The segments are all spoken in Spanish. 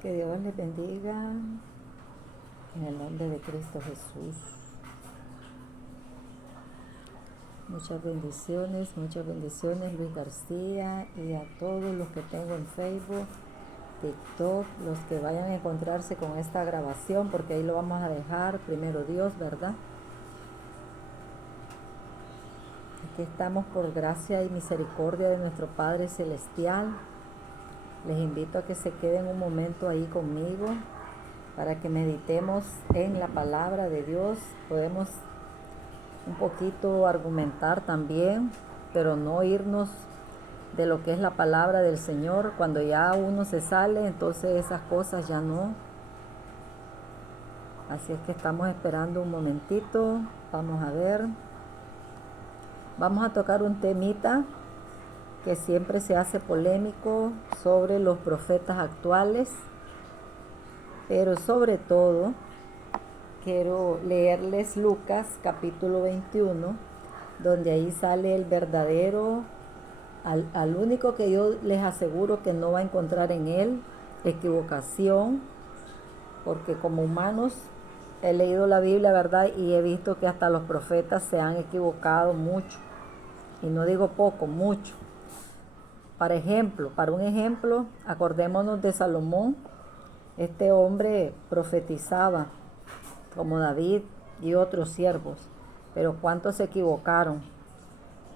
Que Dios les bendiga en el nombre de Cristo Jesús. Muchas bendiciones Luis García, y a todos los que tengo en Facebook, TikTok, los que vayan a encontrarse con esta grabación, porque ahí lo vamos a dejar, primero Dios, ¿verdad? Aquí estamos por gracia y misericordia de nuestro Padre Celestial. Les invito a que se queden un momento ahí conmigo para que meditemos en la palabra de Dios. Podemos un poquito argumentar también, pero no irnos de lo que es la palabra del Señor. Cuando ya uno se sale, entonces esas cosas ya no. Así es que estamos esperando un momentito. Vamos a ver. Vamos a tocar un temita que siempre se hace polémico sobre los profetas actuales, pero sobre todo quiero leerles Lucas capítulo 21, donde ahí sale el verdadero, al único que yo les aseguro que no va a encontrar en él equivocación, porque como humanos he leído la Biblia, ¿verdad? Y he visto que hasta los profetas se han equivocado mucho, y no digo poco, mucho. Para un ejemplo, acordémonos de Salomón. Este hombre profetizaba como David y otros siervos, pero cuántos se equivocaron.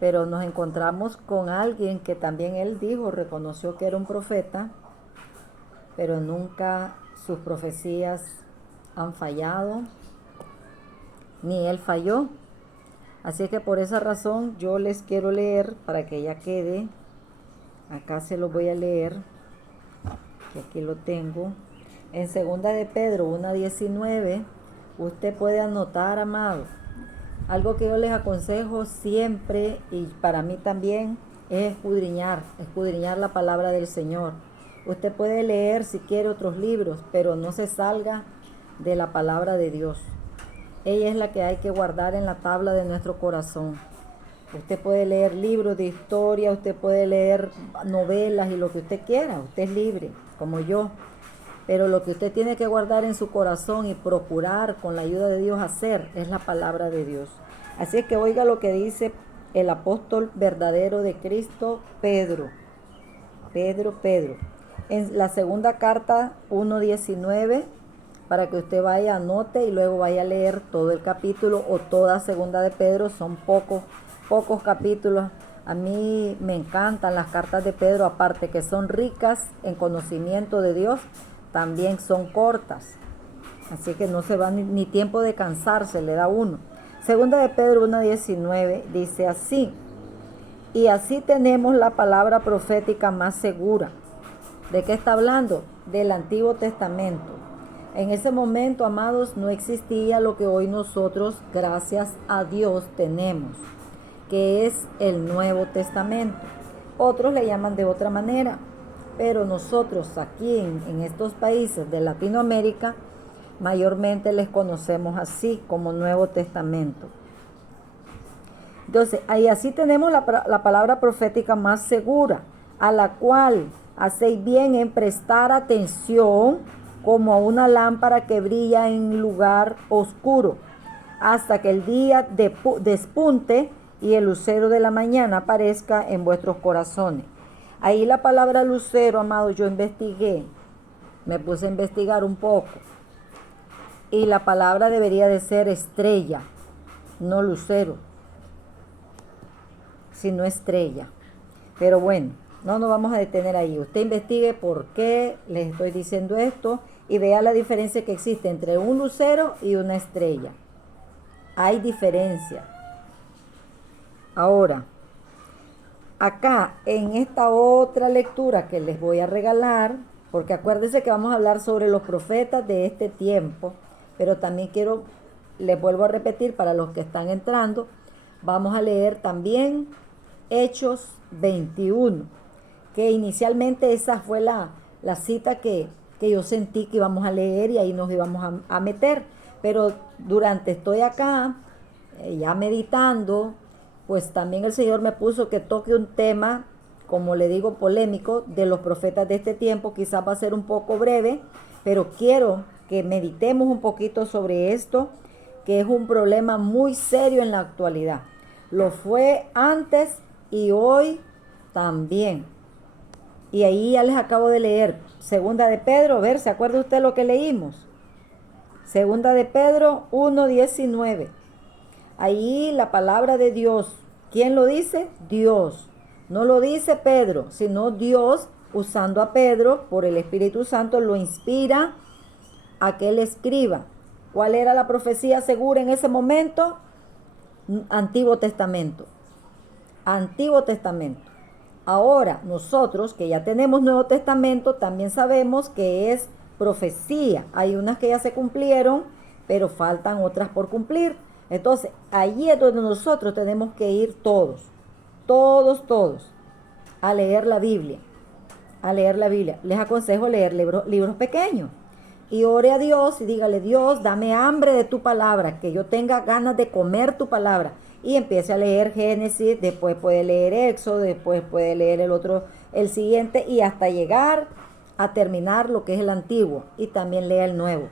Pero nos encontramos con alguien que también él dijo, reconoció que era un profeta, pero nunca sus profecías han fallado, ni él falló. Así que por esa razón yo les quiero leer para que ya quede. Acá se lo voy a leer, que aquí lo tengo. En 2 de Pedro 1:19, usted puede anotar, amado. Algo que yo les aconsejo siempre, y para mí también, es escudriñar la palabra del Señor. Usted puede leer si quiere otros libros, pero no se salga de la palabra de Dios. Ella es la que hay que guardar en la tabla de nuestro corazón. Usted puede leer libros de historia, usted puede leer novelas y lo que usted quiera. Usted es libre, como yo. Pero lo que usted tiene que guardar en su corazón y procurar con la ayuda de Dios hacer es la palabra de Dios. Así es que oiga lo que dice el apóstol verdadero de Cristo, Pedro. En la segunda carta 1:19, para que usted vaya, anote y luego vaya a leer todo el capítulo o toda segunda de Pedro. Son pocos capítulos. A mí me encantan las cartas de Pedro, aparte que son ricas en conocimiento de Dios, también son cortas. Así que no se va ni tiempo de cansarse, le da uno. Segunda de Pedro 1:19 dice así: y así tenemos la palabra profética más segura. ¿De qué está hablando? Del Antiguo Testamento. En ese momento, amados, no existía lo que hoy nosotros, gracias a Dios, tenemos, que es el Nuevo Testamento. Otros le llaman de otra manera, pero nosotros aquí en estos países de Latinoamérica, mayormente les conocemos así, como Nuevo Testamento. Entonces, ahí así tenemos la palabra profética más segura, a la cual hacéis bien en prestar atención como a una lámpara que brilla en lugar oscuro, hasta que el día despunte y el lucero de la mañana aparezca en vuestros corazones. Ahí la palabra lucero, amado, yo investigué, me puse a investigar un poco, y la palabra debería de ser estrella, no lucero, sino estrella. Pero bueno, no nos vamos a detener ahí. Usted investigue por qué les estoy diciendo esto y vea la diferencia que existe entre un lucero y una estrella. Hay diferencia. Ahora, acá en esta otra lectura que les voy a regalar, porque acuérdense que vamos a hablar sobre los profetas de este tiempo, pero también les vuelvo a repetir para los que están entrando, vamos a leer también Hechos 21, que inicialmente esa fue la la cita que yo sentí que íbamos a leer y ahí nos íbamos a meter. Pero durante estoy acá, ya meditando, pues también el Señor me puso que toque un tema, como le digo, polémico, de los profetas de este tiempo. Quizás va a ser un poco breve, pero quiero que meditemos un poquito sobre esto, que es un problema muy serio en la actualidad. Lo fue antes y hoy también. Y ahí ya les acabo de leer, Segunda de Pedro, a ver, ¿se acuerda usted lo que leímos? Segunda de Pedro 1:19. Ahí la palabra de Dios, ¿quién lo dice? Dios. No lo dice Pedro, sino Dios, usando a Pedro por el Espíritu Santo, lo inspira a que él escriba. ¿Cuál era la profecía segura en ese momento? Antiguo Testamento. Antiguo Testamento. Ahora, nosotros que ya tenemos Nuevo Testamento, también sabemos que es profecía. Hay unas que ya se cumplieron, pero faltan otras por cumplir. Entonces, allí es donde nosotros tenemos que ir todos, a leer la Biblia. A leer la Biblia. Les aconsejo leer libros pequeños. Y ore a Dios y dígale: Dios, dame hambre de tu palabra, que yo tenga ganas de comer tu palabra. Y empiece a leer Génesis, después puede leer Éxodo, después puede leer el siguiente, y hasta llegar a terminar lo que es el antiguo, y también lea el nuevo.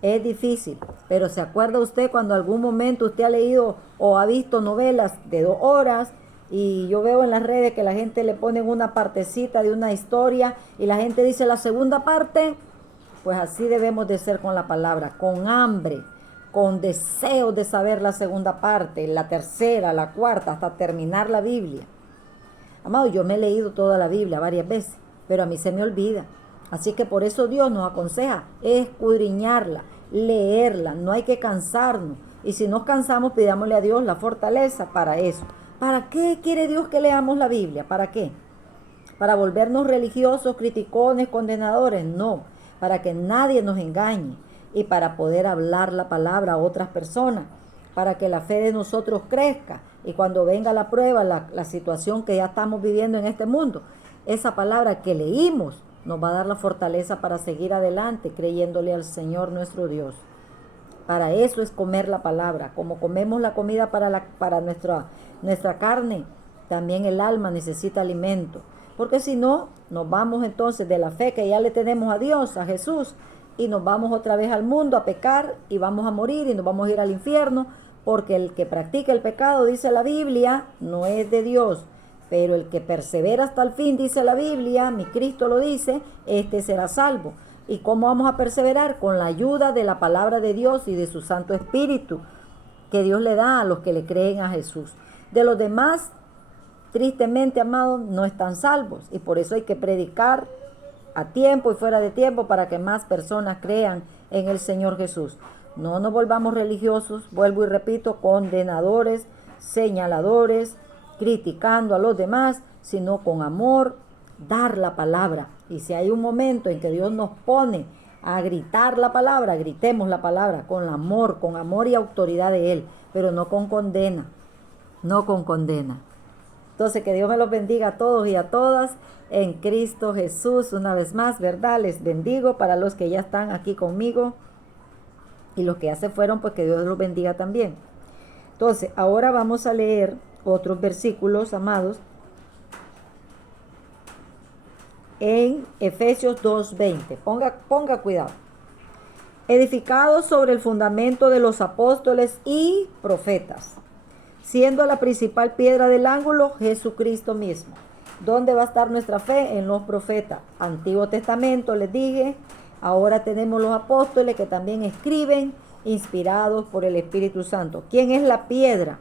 Es difícil, pero ¿se acuerda usted cuando algún momento usted ha leído o ha visto novelas de 2 horas? Y yo veo en las redes que la gente le pone una partecita de una historia y la gente dice la segunda parte. Pues así debemos de ser con la palabra, con hambre, con deseo de saber la segunda parte, la tercera, la cuarta, hasta terminar la Biblia. Amado, yo me he leído toda la Biblia varias veces, pero a mí se me olvida. Así que por eso Dios nos aconseja escudriñarla, leerla, no hay que cansarnos. Y si nos cansamos, pidámosle a Dios la fortaleza para eso. ¿Para qué quiere Dios que leamos la Biblia? ¿Para qué? ¿Para volvernos religiosos, criticones, condenadores? No, para que nadie nos engañe y para poder hablar la palabra a otras personas, para que la fe de nosotros crezca y cuando venga la prueba, la situación que ya estamos viviendo en este mundo, esa palabra que leímos nos va a dar la fortaleza para seguir adelante creyéndole al Señor nuestro Dios. Para eso es comer la palabra. Como comemos la comida para nuestra carne, también el alma necesita alimento. Porque si no, nos vamos entonces de la fe que ya le tenemos a Dios, a Jesús, y nos vamos otra vez al mundo a pecar y vamos a morir y nos vamos a ir al infierno, porque el que practica el pecado, dice la Biblia, no es de Dios. Pero el que persevera hasta el fin, dice la Biblia, mi Cristo lo dice, este será salvo. ¿Y cómo vamos a perseverar? Con la ayuda de la palabra de Dios y de su Santo Espíritu que Dios le da a los que le creen a Jesús. De los demás, tristemente, amados, no están salvos. Y por eso hay que predicar a tiempo y fuera de tiempo para que más personas crean en el Señor Jesús. No nos volvamos religiosos, vuelvo y repito, condenadores, señaladores, criticando a los demás, sino con amor, dar la palabra. Y si hay un momento en que Dios nos pone a gritar la palabra, gritemos la palabra con amor y autoridad de Él, pero no con condena, no con condena. Entonces, que Dios me los bendiga a todos y a todas en Cristo Jesús. Una vez más, ¿verdad? Les bendigo para los que ya están aquí conmigo y los que ya se fueron, pues que Dios los bendiga también. Entonces, ahora vamos a leer otros versículos, amados, en Efesios 2:20. Ponga cuidado. Edificados sobre el fundamento de los apóstoles y profetas, siendo la principal piedra del ángulo Jesucristo mismo. ¿Dónde va a estar nuestra fe? En los profetas. Antiguo Testamento, les dije. Ahora tenemos los apóstoles que también escriben, inspirados por el Espíritu Santo. ¿Quién es la piedra?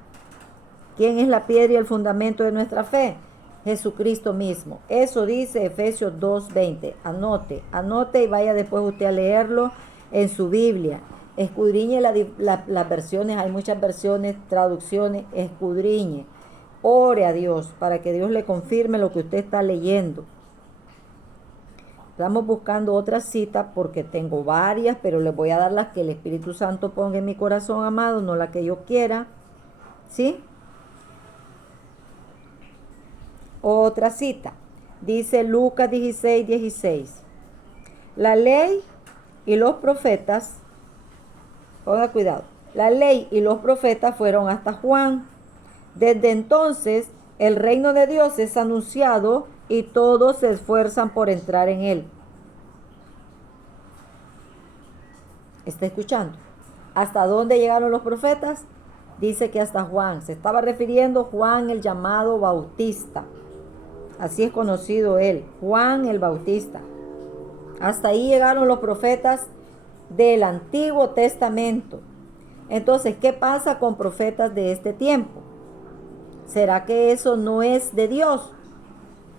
¿Quién es la piedra y el fundamento de nuestra fe? Jesucristo mismo. Eso dice Efesios 2:20. Anote y vaya después usted a leerlo en su Biblia. Escudriñe las versiones, hay muchas versiones, traducciones, escudriñe. Ore a Dios para que Dios le confirme lo que usted está leyendo. Estamos buscando otra cita porque tengo varias, pero les voy a dar las que el Espíritu Santo ponga en mi corazón, amado, no la que yo quiera. ¿Sí? Otra cita. Dice Lucas 16:16. La ley y los profetas, ponga cuidado, la ley y los profetas fueron hasta Juan. Desde entonces el reino de Dios es anunciado y todos se esfuerzan por entrar en él. ¿Está escuchando? ¿Hasta dónde llegaron los profetas? Dice que hasta Juan. Se estaba refiriendo a Juan el llamado Bautista. Así es conocido él, Juan el Bautista. Hasta ahí llegaron los profetas del Antiguo Testamento. Entonces, ¿qué pasa con profetas de este tiempo? ¿Será que eso no es de Dios?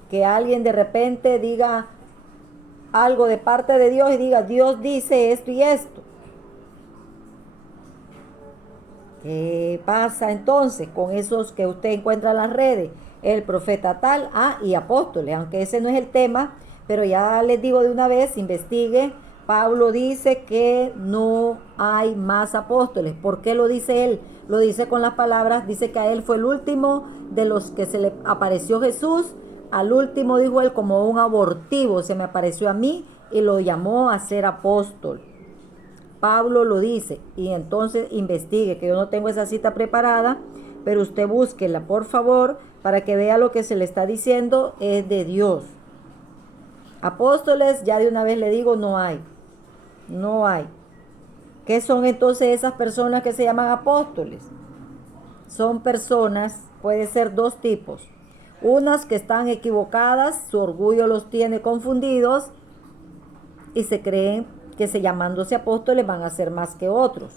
Que alguien de repente diga algo de parte de Dios y diga, Dios dice esto y esto. ¿Qué pasa entonces con esos que usted encuentra en las redes? El profeta tal, y apóstoles, aunque ese no es el tema, pero ya les digo de una vez, investigue. Pablo dice que no hay más apóstoles. ¿Por qué lo dice él? Lo dice con las palabras, dice que a él fue el último de los que se le apareció Jesús. Al último, dijo él, como un abortivo, se me apareció a mí y lo llamó a ser apóstol. Pablo lo dice, y entonces investigue, que yo no tengo esa cita preparada, pero usted búsquela, por favor, para que vea lo que se le está diciendo es de Dios. Apóstoles, ya de una vez le digo, no hay. No hay. ¿Qué son entonces esas personas que se llaman apóstoles? Son personas, puede ser dos tipos. Unas que están equivocadas, su orgullo los tiene confundidos y se creen que llamándose apóstoles van a ser más que otros.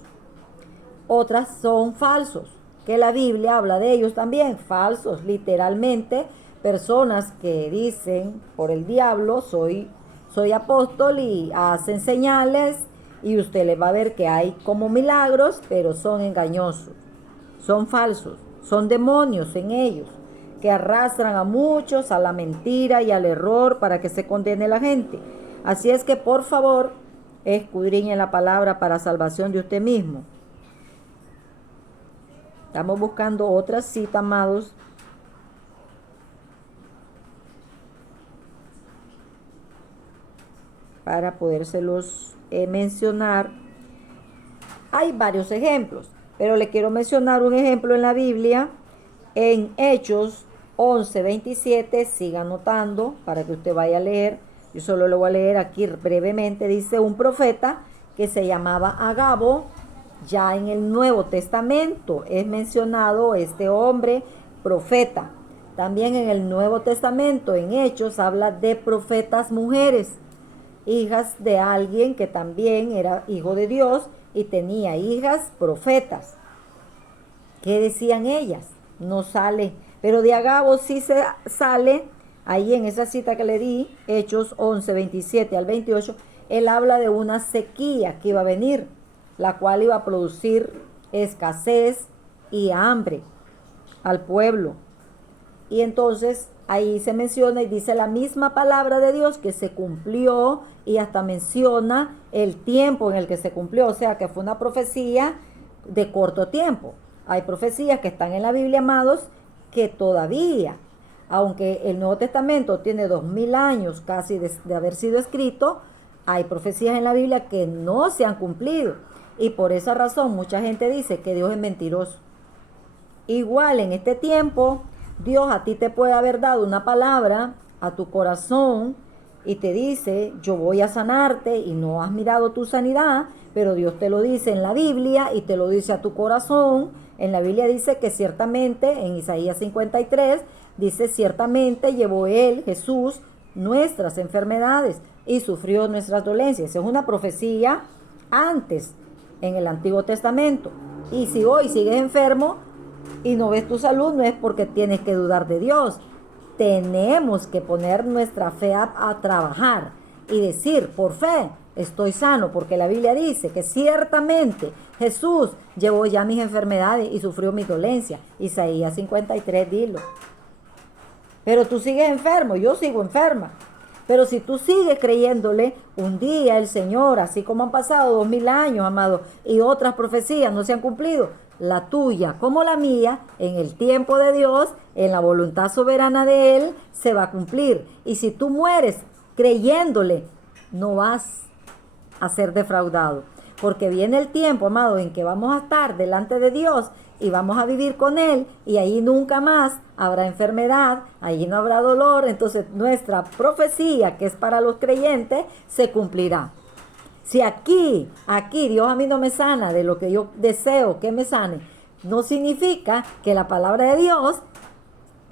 Otras son falsos, que la Biblia habla de ellos también, falsos, literalmente, personas que dicen por el diablo, soy apóstol y hacen señales y usted les va a ver que hay como milagros, pero son engañosos, son falsos, son demonios en ellos, que arrastran a muchos a la mentira y al error para que se condene la gente. Así es que por favor, escudriñe la palabra para salvación de usted mismo. Estamos buscando otra cita, amados, para podérselos mencionar. Hay varios ejemplos, pero le quiero mencionar un ejemplo en la Biblia, en Hechos 11:27, siga anotando para que usted vaya a leer. Yo solo lo voy a leer aquí brevemente. Dice un profeta que se llamaba Agabo. Ya en el Nuevo Testamento es mencionado este hombre profeta. También en el Nuevo Testamento, en Hechos, habla de profetas mujeres, hijas de alguien que también era hijo de Dios y tenía hijas profetas. ¿Qué decían ellas? No sale, pero de Agabo sí se sale. Ahí en esa cita que le di, Hechos 11:27 al 28, él habla de una sequía que iba a venir, la cual iba a producir escasez y hambre al pueblo. Y entonces ahí se menciona y dice la misma palabra de Dios que se cumplió, y hasta menciona el tiempo en el que se cumplió, o sea que fue una profecía de corto tiempo. Hay profecías que están en la Biblia, amados, que todavía, aunque el Nuevo Testamento tiene 2000 años casi de haber sido escrito, hay profecías en la Biblia que no se han cumplido. Y por esa razón mucha gente dice que Dios es mentiroso. Igual en este tiempo, Dios a ti te puede haber dado una palabra a tu corazón y te dice, yo voy a sanarte, y no has mirado tu sanidad, pero Dios te lo dice en la Biblia y te lo dice a tu corazón. En la Biblia dice que ciertamente, en Isaías 53, dice, ciertamente llevó él, Jesús, nuestras enfermedades y sufrió nuestras dolencias. Es una profecía antes, en el Antiguo Testamento. Y si hoy sigues enfermo y no ves tu salud, no es porque tienes que dudar de Dios. Tenemos que poner nuestra fe a trabajar y decir, por fe, estoy sano, porque la Biblia dice que ciertamente Jesús llevó ya mis enfermedades y sufrió mis dolencias. Isaías 53, dilo. Pero tú sigues enfermo, yo sigo enferma. Pero si tú sigues creyéndole, un día el Señor, así como han pasado 2000 años, amado, y otras profecías no se han cumplido, la tuya como la mía, en el tiempo de Dios, en la voluntad soberana de Él, se va a cumplir. Y si tú mueres creyéndole no vas a ser defraudado. Porque viene el tiempo, amado, en que vamos a estar delante de Dios y vamos a vivir con Él, y ahí nunca más habrá enfermedad, ahí no habrá dolor. Entonces nuestra profecía, que es para los creyentes, se cumplirá. Si aquí Dios a mí no me sana de lo que yo deseo que me sane, no significa que la palabra de Dios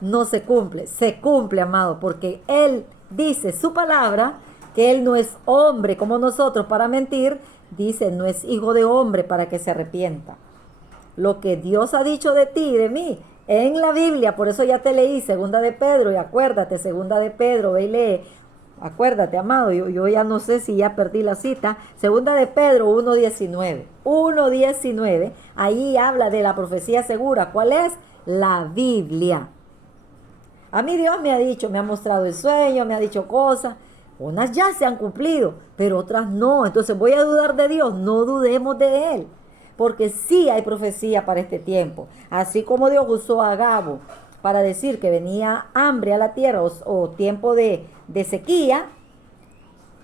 no se cumple. Se cumple, amado, porque Él dice su palabra, que Él no es hombre como nosotros para mentir. Dice, no es hijo de hombre para que se arrepienta. Lo que Dios ha dicho de ti y de mí en la Biblia, por eso ya te leí segunda de Pedro, y acuérdate, segunda de Pedro, ve y lee. Acuérdate, amado, yo ya no sé si ya perdí la cita. Segunda de Pedro 1:19. 1:19, ahí habla de la profecía segura. ¿Cuál es? La Biblia. A mí Dios me ha dicho, me ha mostrado el sueño, me ha dicho cosas. Unas ya se han cumplido, pero otras no. Entonces, ¿voy a dudar de Dios? No dudemos de Él, porque sí hay profecía para este tiempo. Así como Dios usó a Agabo para decir que venía hambre a la tierra o tiempo de sequía,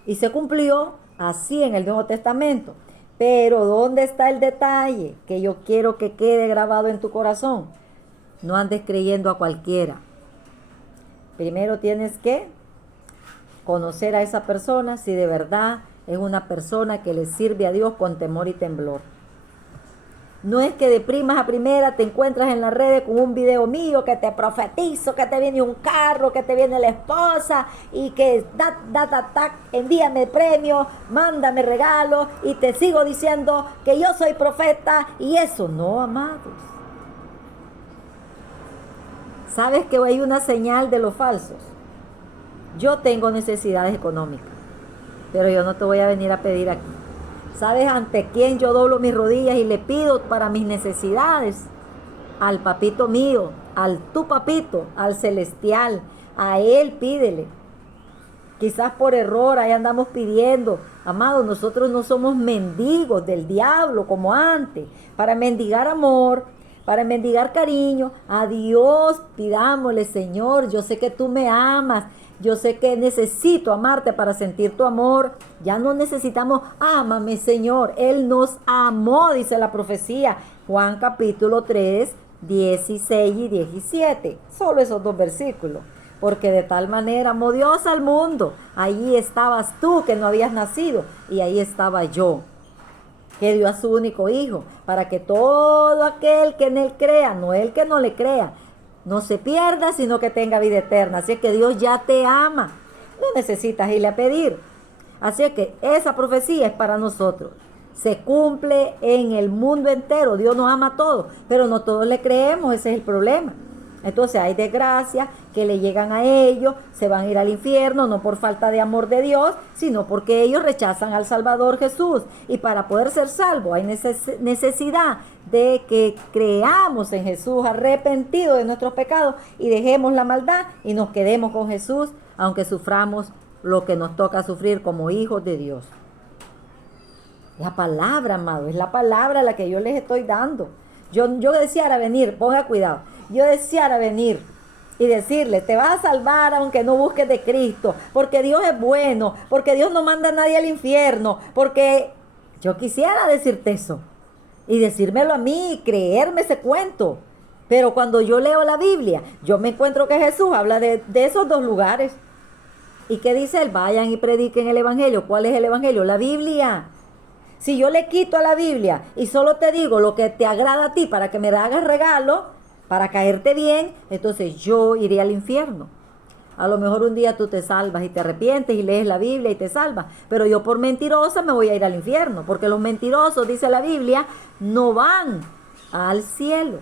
y se cumplió así en el Nuevo Testamento. Pero ¿dónde está el detalle que yo quiero que quede grabado en tu corazón? No andes creyendo a cualquiera. Primero tienes que conocer a esa persona, si de verdad es una persona que le sirve a Dios con temor y temblor. No es que de primas a primera te encuentras en las redes con un video mío que te profetizo, que te viene un carro, que te viene la esposa y que envíame premio, mándame regalo y te sigo diciendo que yo soy profeta, y eso no, amados. ¿Sabes que hay una señal de los falsos? Yo tengo necesidades económicas, pero yo no te voy a venir a pedir aquí. ¿Sabes ante quién yo doblo mis rodillas y le pido para mis necesidades? Al papito mío, al tu papito, al celestial. A Él pídele. Quizás por error ahí andamos pidiendo. Amados, nosotros no somos mendigos del diablo como antes. Para mendigar amor, para mendigar cariño, a Dios pidámosle: Señor, yo sé que tú me amas. Yo sé que necesito amarte para sentir tu amor. Ya no necesitamos, ámame, Señor. Él nos amó, dice la profecía. Juan capítulo 3, 16 y 17. Solo esos dos versículos. Porque de tal manera amó Dios al mundo. Ahí estabas tú, que no habías nacido, y ahí estaba yo, que dio a su único hijo, para que todo aquel que en Él crea, no el que no le crea, no se pierda, sino que tenga vida eterna. Así es que Dios ya te ama. No necesitas irle a pedir. Así es que esa profecía es para nosotros. Se cumple en el mundo entero. Dios nos ama a todos, pero no todos le creemos. Ese es el problema. Entonces hay desgracias que le llegan a ellos, se van a ir al infierno, no por falta de amor de Dios, sino porque ellos rechazan al Salvador Jesús. Y para poder ser salvos hay necesidad de que creamos en Jesús, arrepentidos de nuestros pecados, y dejemos la maldad y nos quedemos con Jesús, aunque suframos lo que nos toca sufrir como hijos de Dios. La palabra, amado, es la palabra la que yo les estoy dando. Yo deseara venir, ponga cuidado, yo deseara venir y decirle: te vas a salvar aunque no busques de Cristo, porque Dios es bueno, porque Dios no manda a nadie al infierno, porque yo quisiera decirte eso y decírmelo a mí y creerme ese cuento. Pero cuando yo leo la Biblia, yo me encuentro que Jesús habla de esos dos lugares. ¿Y qué dice Él? Vayan y prediquen el Evangelio. ¿Cuál es el Evangelio? La Biblia. Si yo le quito a la Biblia y solo te digo lo que te agrada a ti para que me hagas regalo, para caerte bien, entonces yo iré al infierno. A lo mejor un día tú te salvas y te arrepientes y lees la Biblia y te salvas, pero yo por mentirosa me voy a ir al infierno, porque los mentirosos, dice la Biblia, no van al cielo,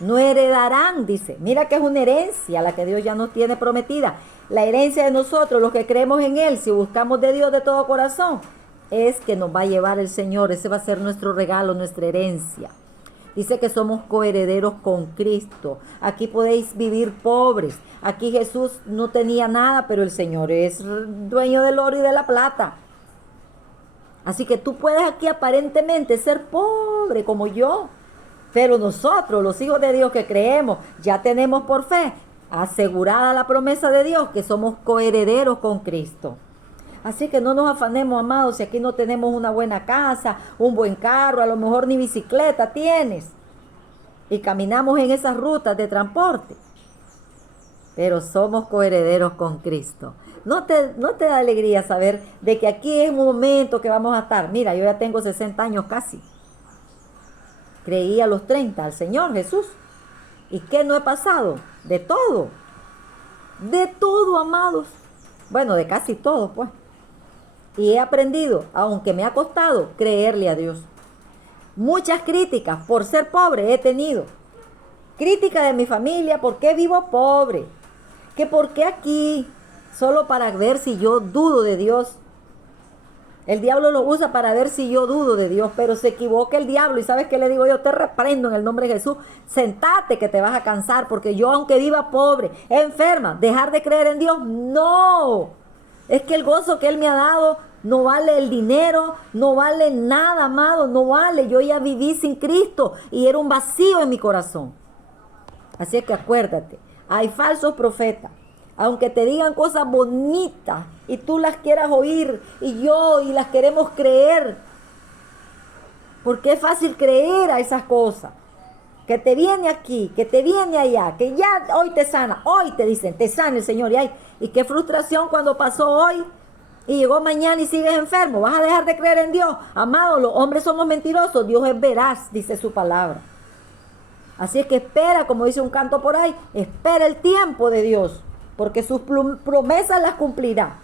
no heredarán, dice. Mira que es una herencia la que Dios ya nos tiene prometida. La herencia de nosotros, los que creemos en Él, si buscamos de Dios de todo corazón, es que nos va a llevar el Señor. Ese va a ser nuestro regalo, nuestra herencia. Dice que somos coherederos con Cristo. Aquí podéis vivir pobres. Aquí Jesús no tenía nada, pero el Señor es dueño del oro y de la plata. Así que tú puedes aquí aparentemente ser pobre como yo, pero nosotros, los hijos de Dios que creemos, ya tenemos por fe asegurada la promesa de Dios, que somos coherederos con Cristo. Así que no nos afanemos, amados, si aquí no tenemos una buena casa, un buen carro, a lo mejor ni bicicleta tienes. Y caminamos en esas rutas de transporte. Pero somos coherederos con Cristo. ¿No te da alegría saber de que aquí es un momento que vamos a estar? Mira, yo ya tengo 60 años casi. Creí a los 30 al Señor Jesús. ¿Y qué no he pasado? De todo. De todo, amados. Bueno, de casi todo, pues. Y he aprendido, aunque me ha costado, creerle a Dios. Muchas críticas por ser pobre he tenido. Crítica de mi familia, ¿por qué vivo pobre? Que por qué aquí, solo para ver si yo dudo de Dios. El diablo lo usa para ver si yo dudo de Dios, pero se equivoca el diablo. ¿Y sabes qué le digo yo? Te reprendo en el nombre de Jesús. Sentate que te vas a cansar, porque yo, aunque viva pobre, enferma, dejar de creer en Dios, no. Es que el gozo que Él me ha dado no vale el dinero, no vale nada, amado, no vale. Yo ya viví sin Cristo y era un vacío en mi corazón. Así es que acuérdate, hay falsos profetas. Aunque te digan cosas bonitas y tú las quieras oír y las queremos creer. Porque es fácil creer a esas cosas. Que te viene aquí, que te viene allá, que ya hoy te sana, hoy te dicen, te sana el Señor. Y qué frustración cuando pasó hoy y llegó mañana y sigues enfermo. ¿Vas a dejar de creer en Dios? Amado, los hombres somos mentirosos, Dios es veraz, dice su palabra. Así es que espera, como dice un canto por ahí, espera el tiempo de Dios, porque sus promesas las cumplirá.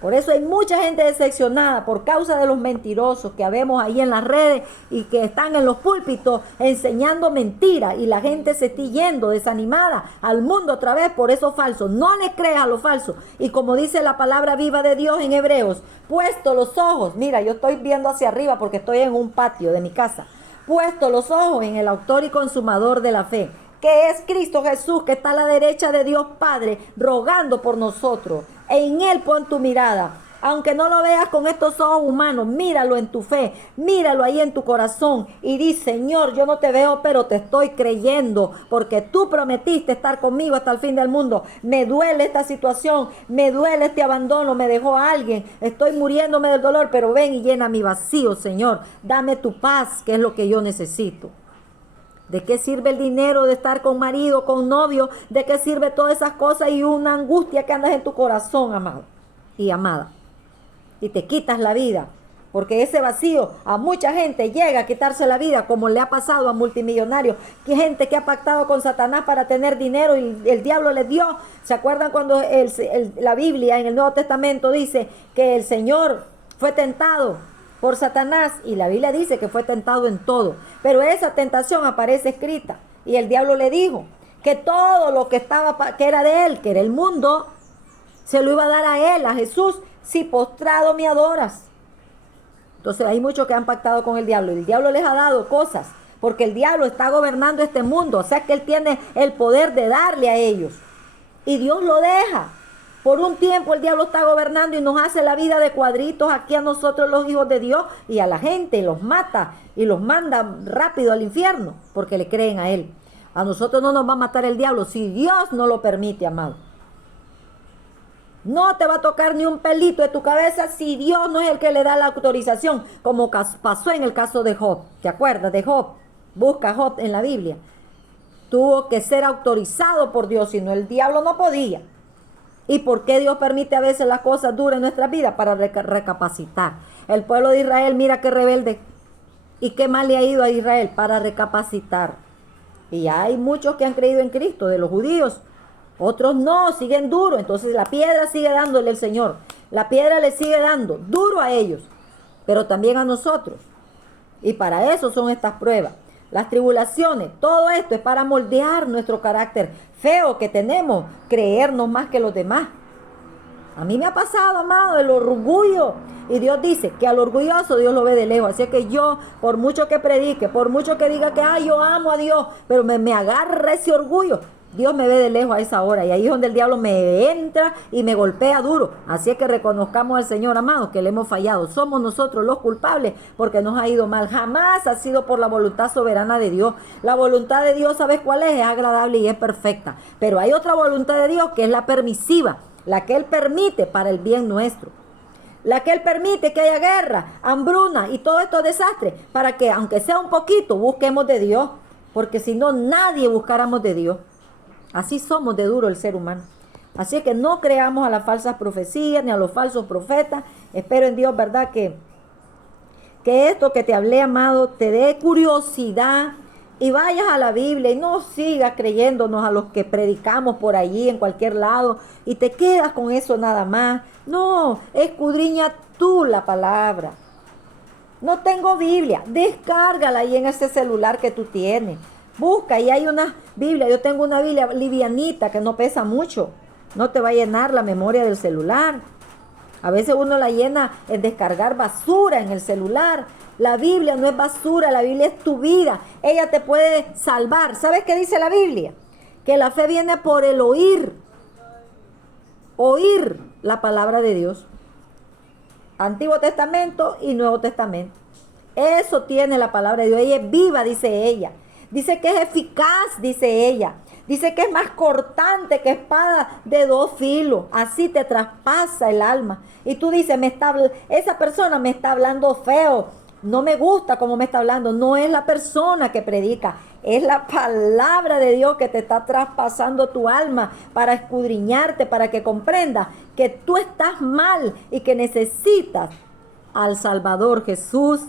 Por eso hay mucha gente decepcionada por causa de los mentirosos que vemos ahí en las redes y que están en los púlpitos enseñando mentiras, y la gente se está yendo desanimada al mundo otra vez por eso falso. No le creas a lo falso. Y como dice la palabra viva de Dios en Hebreos, puesto los ojos, mira, yo estoy viendo hacia arriba porque estoy en un patio de mi casa, puesto los ojos en el autor y consumador de la fe, que es Cristo Jesús, que está a la derecha de Dios Padre, rogando por nosotros. En Él pon tu mirada. Aunque no lo veas con estos ojos humanos, míralo en tu fe, míralo ahí en tu corazón y di: Señor, yo no te veo, pero te estoy creyendo, porque tú prometiste estar conmigo hasta el fin del mundo. Me duele esta situación, me duele este abandono, me dejó alguien, estoy muriéndome del dolor, pero ven y llena mi vacío, Señor. Dame tu paz, que es lo que yo necesito. ¿De qué sirve el dinero de estar con marido, con novio? ¿De qué sirve todas esas cosas y una angustia que andas en tu corazón, amado y amada? Y te quitas la vida, porque ese vacío a mucha gente llega a quitarse la vida, como le ha pasado a multimillonarios, que gente que ha pactado con Satanás para tener dinero y el diablo les dio. ¿Se acuerdan cuando la Biblia en el Nuevo Testamento dice que el Señor fue tentado por Satanás? Y la Biblia dice que fue tentado en todo, pero esa tentación aparece escrita, y el diablo le dijo que todo lo que era de él, que era el mundo, se lo iba a dar a él, a Jesús, si postrado me adoras. Entonces hay muchos que han pactado con el diablo, y el diablo les ha dado cosas, porque el diablo está gobernando este mundo, o sea que él tiene el poder de darle a ellos, y Dios lo deja. Por un tiempo el diablo está gobernando y nos hace la vida de cuadritos aquí a nosotros, los hijos de Dios, y a la gente los mata y los manda rápido al infierno porque le creen a él. A nosotros no nos va a matar el diablo si Dios no lo permite, amado. No te va a tocar ni un pelito de tu cabeza si Dios no es el que le da la autorización, como pasó en el caso de Job. ¿Te acuerdas de Job? Busca Job en la Biblia. Tuvo que ser autorizado por Dios, si no el diablo no podía. ¿Y por qué Dios permite a veces las cosas duras en nuestras vidas? Para recapacitar. El pueblo de Israel, mira qué rebelde. ¿Y qué mal le ha ido a Israel? Para recapacitar. Y ya hay muchos que han creído en Cristo, de los judíos. Otros no, siguen duro. Entonces la piedra sigue dándole el Señor. La piedra le sigue dando duro a ellos, pero también a nosotros. Y para eso son estas pruebas. Las tribulaciones, todo esto es para moldear nuestro carácter feo que tenemos, creernos más que los demás. A mí me ha pasado, amado, el orgullo. Y Dios dice que al orgulloso Dios lo ve de lejos. Así que yo, por mucho que predique, por mucho que diga que yo amo a Dios, pero me agarra ese orgullo, Dios me ve de lejos a esa hora, y ahí es donde el diablo me entra y me golpea duro. Así es que reconozcamos al Señor, amados, que le hemos fallado. Somos nosotros los culpables porque nos ha ido mal. Jamás ha sido por la voluntad soberana de Dios. La voluntad de Dios, ¿sabes cuál es? Es agradable y es perfecta. Pero hay otra voluntad de Dios que es la permisiva, la que Él permite para el bien nuestro, la que Él permite que haya guerra, hambruna y todos estos desastres, para que aunque sea un poquito busquemos de Dios, porque si no nadie buscáramos de Dios. Así somos de duro el ser humano. Así que no creamos a las falsas profecías ni a los falsos profetas. Espero en Dios, ¿verdad? Que esto que te hablé, amado, te dé curiosidad y vayas a la Biblia y no sigas creyéndonos a los que predicamos por allí en cualquier lado y te quedas con eso nada más. No, escudriña tú la palabra. No tengo Biblia, descárgala ahí en ese celular que tú tienes. Busca, y hay una Biblia, yo tengo una Biblia livianita que no pesa mucho. No te va a llenar la memoria del celular. A veces uno la llena en descargar basura en el celular. La Biblia no es basura, la Biblia es tu vida. Ella te puede salvar. ¿Sabes qué dice la Biblia? Que la fe viene por el oír. Oír la palabra de Dios. Antiguo Testamento y Nuevo Testamento. Eso tiene la palabra de Dios. Ella es viva, dice ella. Dice que es eficaz, dice ella. Dice que es más cortante que espada de dos filos. Así te traspasa el alma. Y tú dices, esa persona me está hablando feo. No me gusta cómo me está hablando. No es la persona que predica. Es la palabra de Dios que te está traspasando tu alma para escudriñarte, para que comprendas que tú estás mal y que necesitas al Salvador Jesús,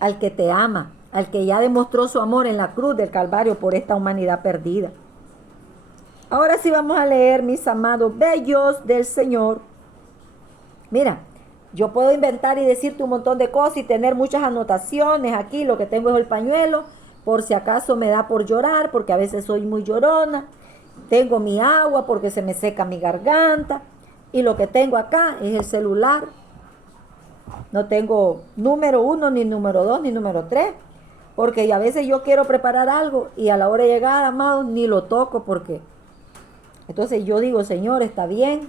al que te ama, al que ya demostró su amor en la cruz del Calvario por esta humanidad perdida. Ahora sí vamos a leer, mis amados bellos del Señor. Mira, yo puedo inventar y decirte un montón de cosas y tener muchas anotaciones aquí. Lo que tengo es el pañuelo, por si acaso me da por llorar, porque a veces soy muy llorona. Tengo mi agua porque se me seca mi garganta. Y lo que tengo acá es el celular. No tengo número 1, ni número 2, ni número 3. Porque a veces yo quiero preparar algo y a la hora de llegar, amados, ni lo toco porque... Entonces yo digo, Señor, está bien.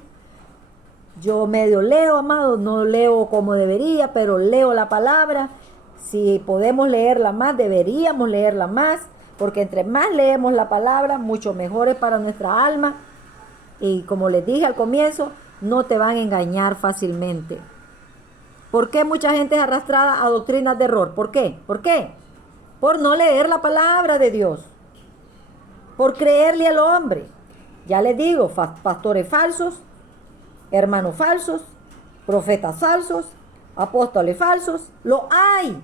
Yo medio leo, amados, no leo como debería, pero leo la palabra. Si podemos leerla más, deberíamos leerla más, porque entre más leemos la palabra, mucho mejor es para nuestra alma. Y como les dije al comienzo, no te van a engañar fácilmente. ¿Por qué mucha gente es arrastrada a doctrinas de error? ¿Por qué? ¿Por qué? Por no leer la palabra de Dios. Por creerle al hombre. Ya les digo, pastores falsos, hermanos falsos, profetas falsos, apóstoles falsos, lo hay.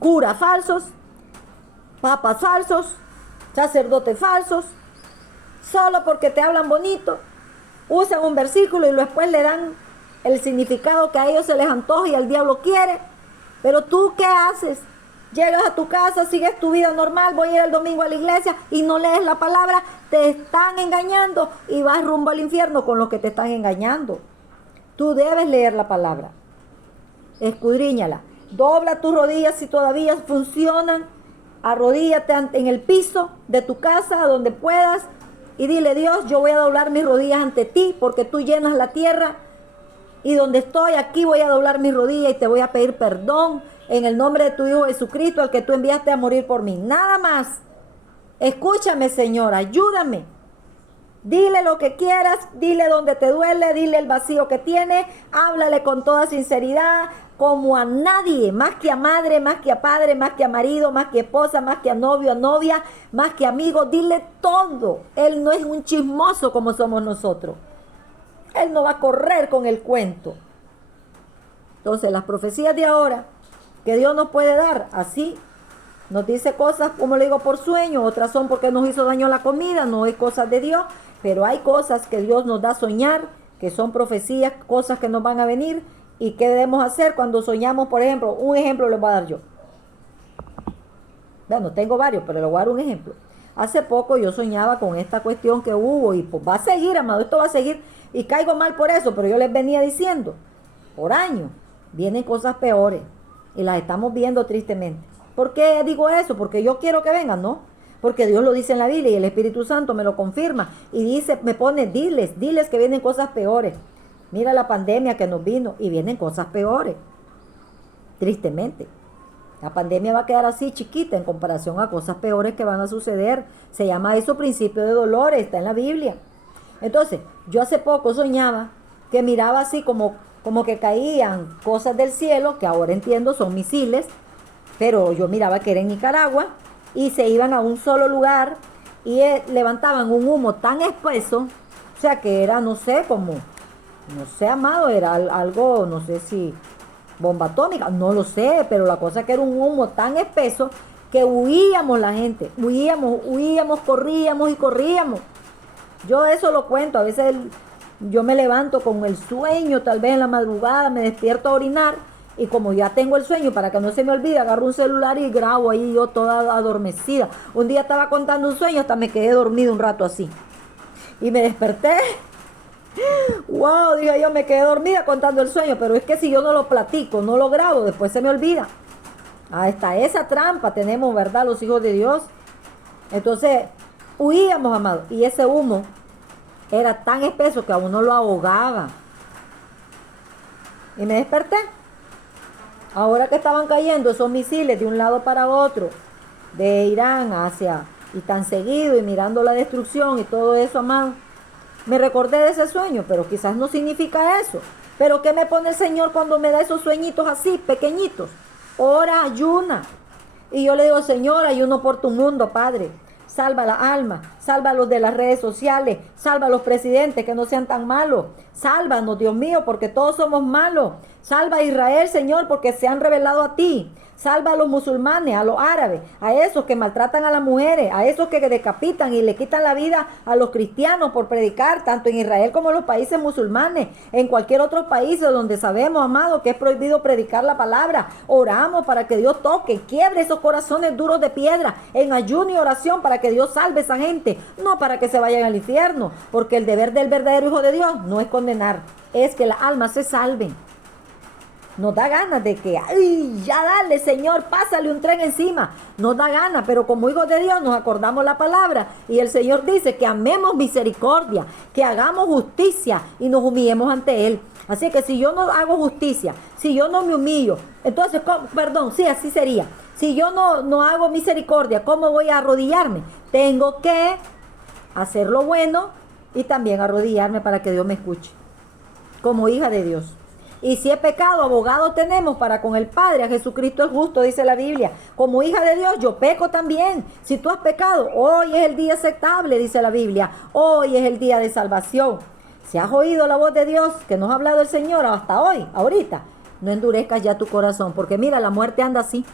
Curas falsos, papas falsos, sacerdotes falsos, solo porque te hablan bonito, usan un versículo y después le dan el significado que a ellos se les antoja y al diablo quiere. Pero tú, ¿qué haces? Llegas a tu casa, sigues tu vida normal, voy a ir el domingo a la iglesia y no lees la palabra, te están engañando y vas rumbo al infierno con los que te están engañando. Tú debes leer la palabra, escudriñala, dobla tus rodillas si todavía funcionan, arrodíllate en el piso de tu casa, donde puedas, y dile, Dios, yo voy a doblar mis rodillas ante ti porque tú llenas la tierra y donde estoy, aquí voy a doblar mis rodillas y te voy a pedir perdón en el nombre de tu Hijo Jesucristo, al que tú enviaste a morir por mí. Nada más. Escúchame, Señor, ayúdame. Dile lo que quieras, dile donde te duele, dile el vacío que tienes, háblale con toda sinceridad, como a nadie, más que a madre, más que a padre, más que a marido, más que a esposa, más que a novio, a novia, más que a amigo, dile todo. Él no es un chismoso como somos nosotros. Él no va a correr con el cuento. Entonces, las profecías de ahora que Dios nos puede dar así, nos dice cosas, como le digo, por sueño, otras son porque nos hizo daño la comida, no es cosas de Dios, pero hay cosas que Dios nos da a soñar, que son profecías, cosas que nos van a venir, y qué debemos hacer cuando soñamos. Por ejemplo, un ejemplo les voy a dar yo. Bueno, tengo varios, pero les voy a dar un ejemplo. Hace poco yo soñaba con esta cuestión que hubo, y pues va a seguir, amado, esto va a seguir, y caigo mal por eso, pero yo les venía diciendo, por años, vienen cosas peores, y las estamos viendo tristemente. ¿Por qué digo eso? Porque yo quiero que vengan, ¿no? Porque Dios lo dice en la Biblia y el Espíritu Santo me lo confirma. Y dice, me pone, diles que vienen cosas peores. Mira la pandemia que nos vino y vienen cosas peores. Tristemente. La pandemia va a quedar así chiquita en comparación a cosas peores que van a suceder. Se llama eso principio de dolores, está en la Biblia. Entonces, yo hace poco soñaba que miraba así como que caían cosas del cielo, que ahora entiendo son misiles, pero yo miraba que era en Nicaragua, y se iban a un solo lugar y levantaban un humo tan espeso, o sea que era, no sé, como, no sé, amado, era algo, no sé si bomba atómica, no lo sé, pero la cosa es que era un humo tan espeso que huíamos la gente, huíamos, corríamos y corríamos. Yo eso lo cuento, a veces yo me levanto con el sueño, tal vez en la madrugada me despierto a orinar y como ya tengo el sueño, para que no se me olvide, agarro un celular y grabo ahí yo toda adormecida. Un día estaba contando un sueño, hasta me quedé dormido un rato así. Y me desperté. Wow, dije yo, me quedé dormida contando el sueño, pero es que si yo no lo platico, no lo grabo, después se me olvida. Hasta esa trampa tenemos, ¿verdad? Los hijos de Dios. Entonces, huíamos, amados, y ese humo era tan espeso que a uno lo ahogaba. Y me desperté. Ahora que estaban cayendo esos misiles de un lado para otro, de Irán hacia, y tan seguido, y mirando la destrucción y todo eso, amado, me recordé de ese sueño, pero quizás no significa eso. Pero ¿qué me pone el Señor cuando me da esos sueñitos así, pequeñitos? Ora, ayuna. Y yo le digo, Señor, ayuno por tu mundo, Padre. Salva la alma, salva a los de las redes sociales, salva a los presidentes que no sean tan malos. Sálvanos, Dios mío, porque todos somos malos. Salva a Israel, Señor, porque se han revelado a ti. Salva a los musulmanes, a los árabes, a esos que maltratan a las mujeres, a esos que decapitan y le quitan la vida a los cristianos por predicar, tanto en Israel como en los países musulmanes, en cualquier otro país donde sabemos, amado, que es prohibido predicar la palabra. Oramos para que Dios toque, quiebre esos corazones duros de piedra, en ayuno y oración para que Dios salve a esa gente, no para que se vayan al infierno, porque el deber del verdadero Hijo de Dios no es condenar, es que las almas se salven. Nos da ganas de que, ay, ya dale, Señor, pásale un tren encima. Nos da ganas, pero como hijos de Dios nos acordamos la palabra y el Señor dice que amemos misericordia, que hagamos justicia y nos humillemos ante Él. Así que si yo no hago justicia, si yo no me humillo, entonces, perdón, sí, así sería. Si yo no hago misericordia, ¿cómo voy a arrodillarme? Tengo que hacer lo bueno y también arrodillarme para que Dios me escuche, como hija de Dios. Y si he pecado, abogado tenemos para con el Padre, a Jesucristo el justo, dice la Biblia. Como hija de Dios, yo peco también. Si tú has pecado, hoy es el día aceptable, dice la Biblia. Hoy es el día de salvación. Si has oído la voz de Dios que nos ha hablado el Señor hasta hoy, ahorita, no endurezcas ya tu corazón, porque mira, la muerte anda así.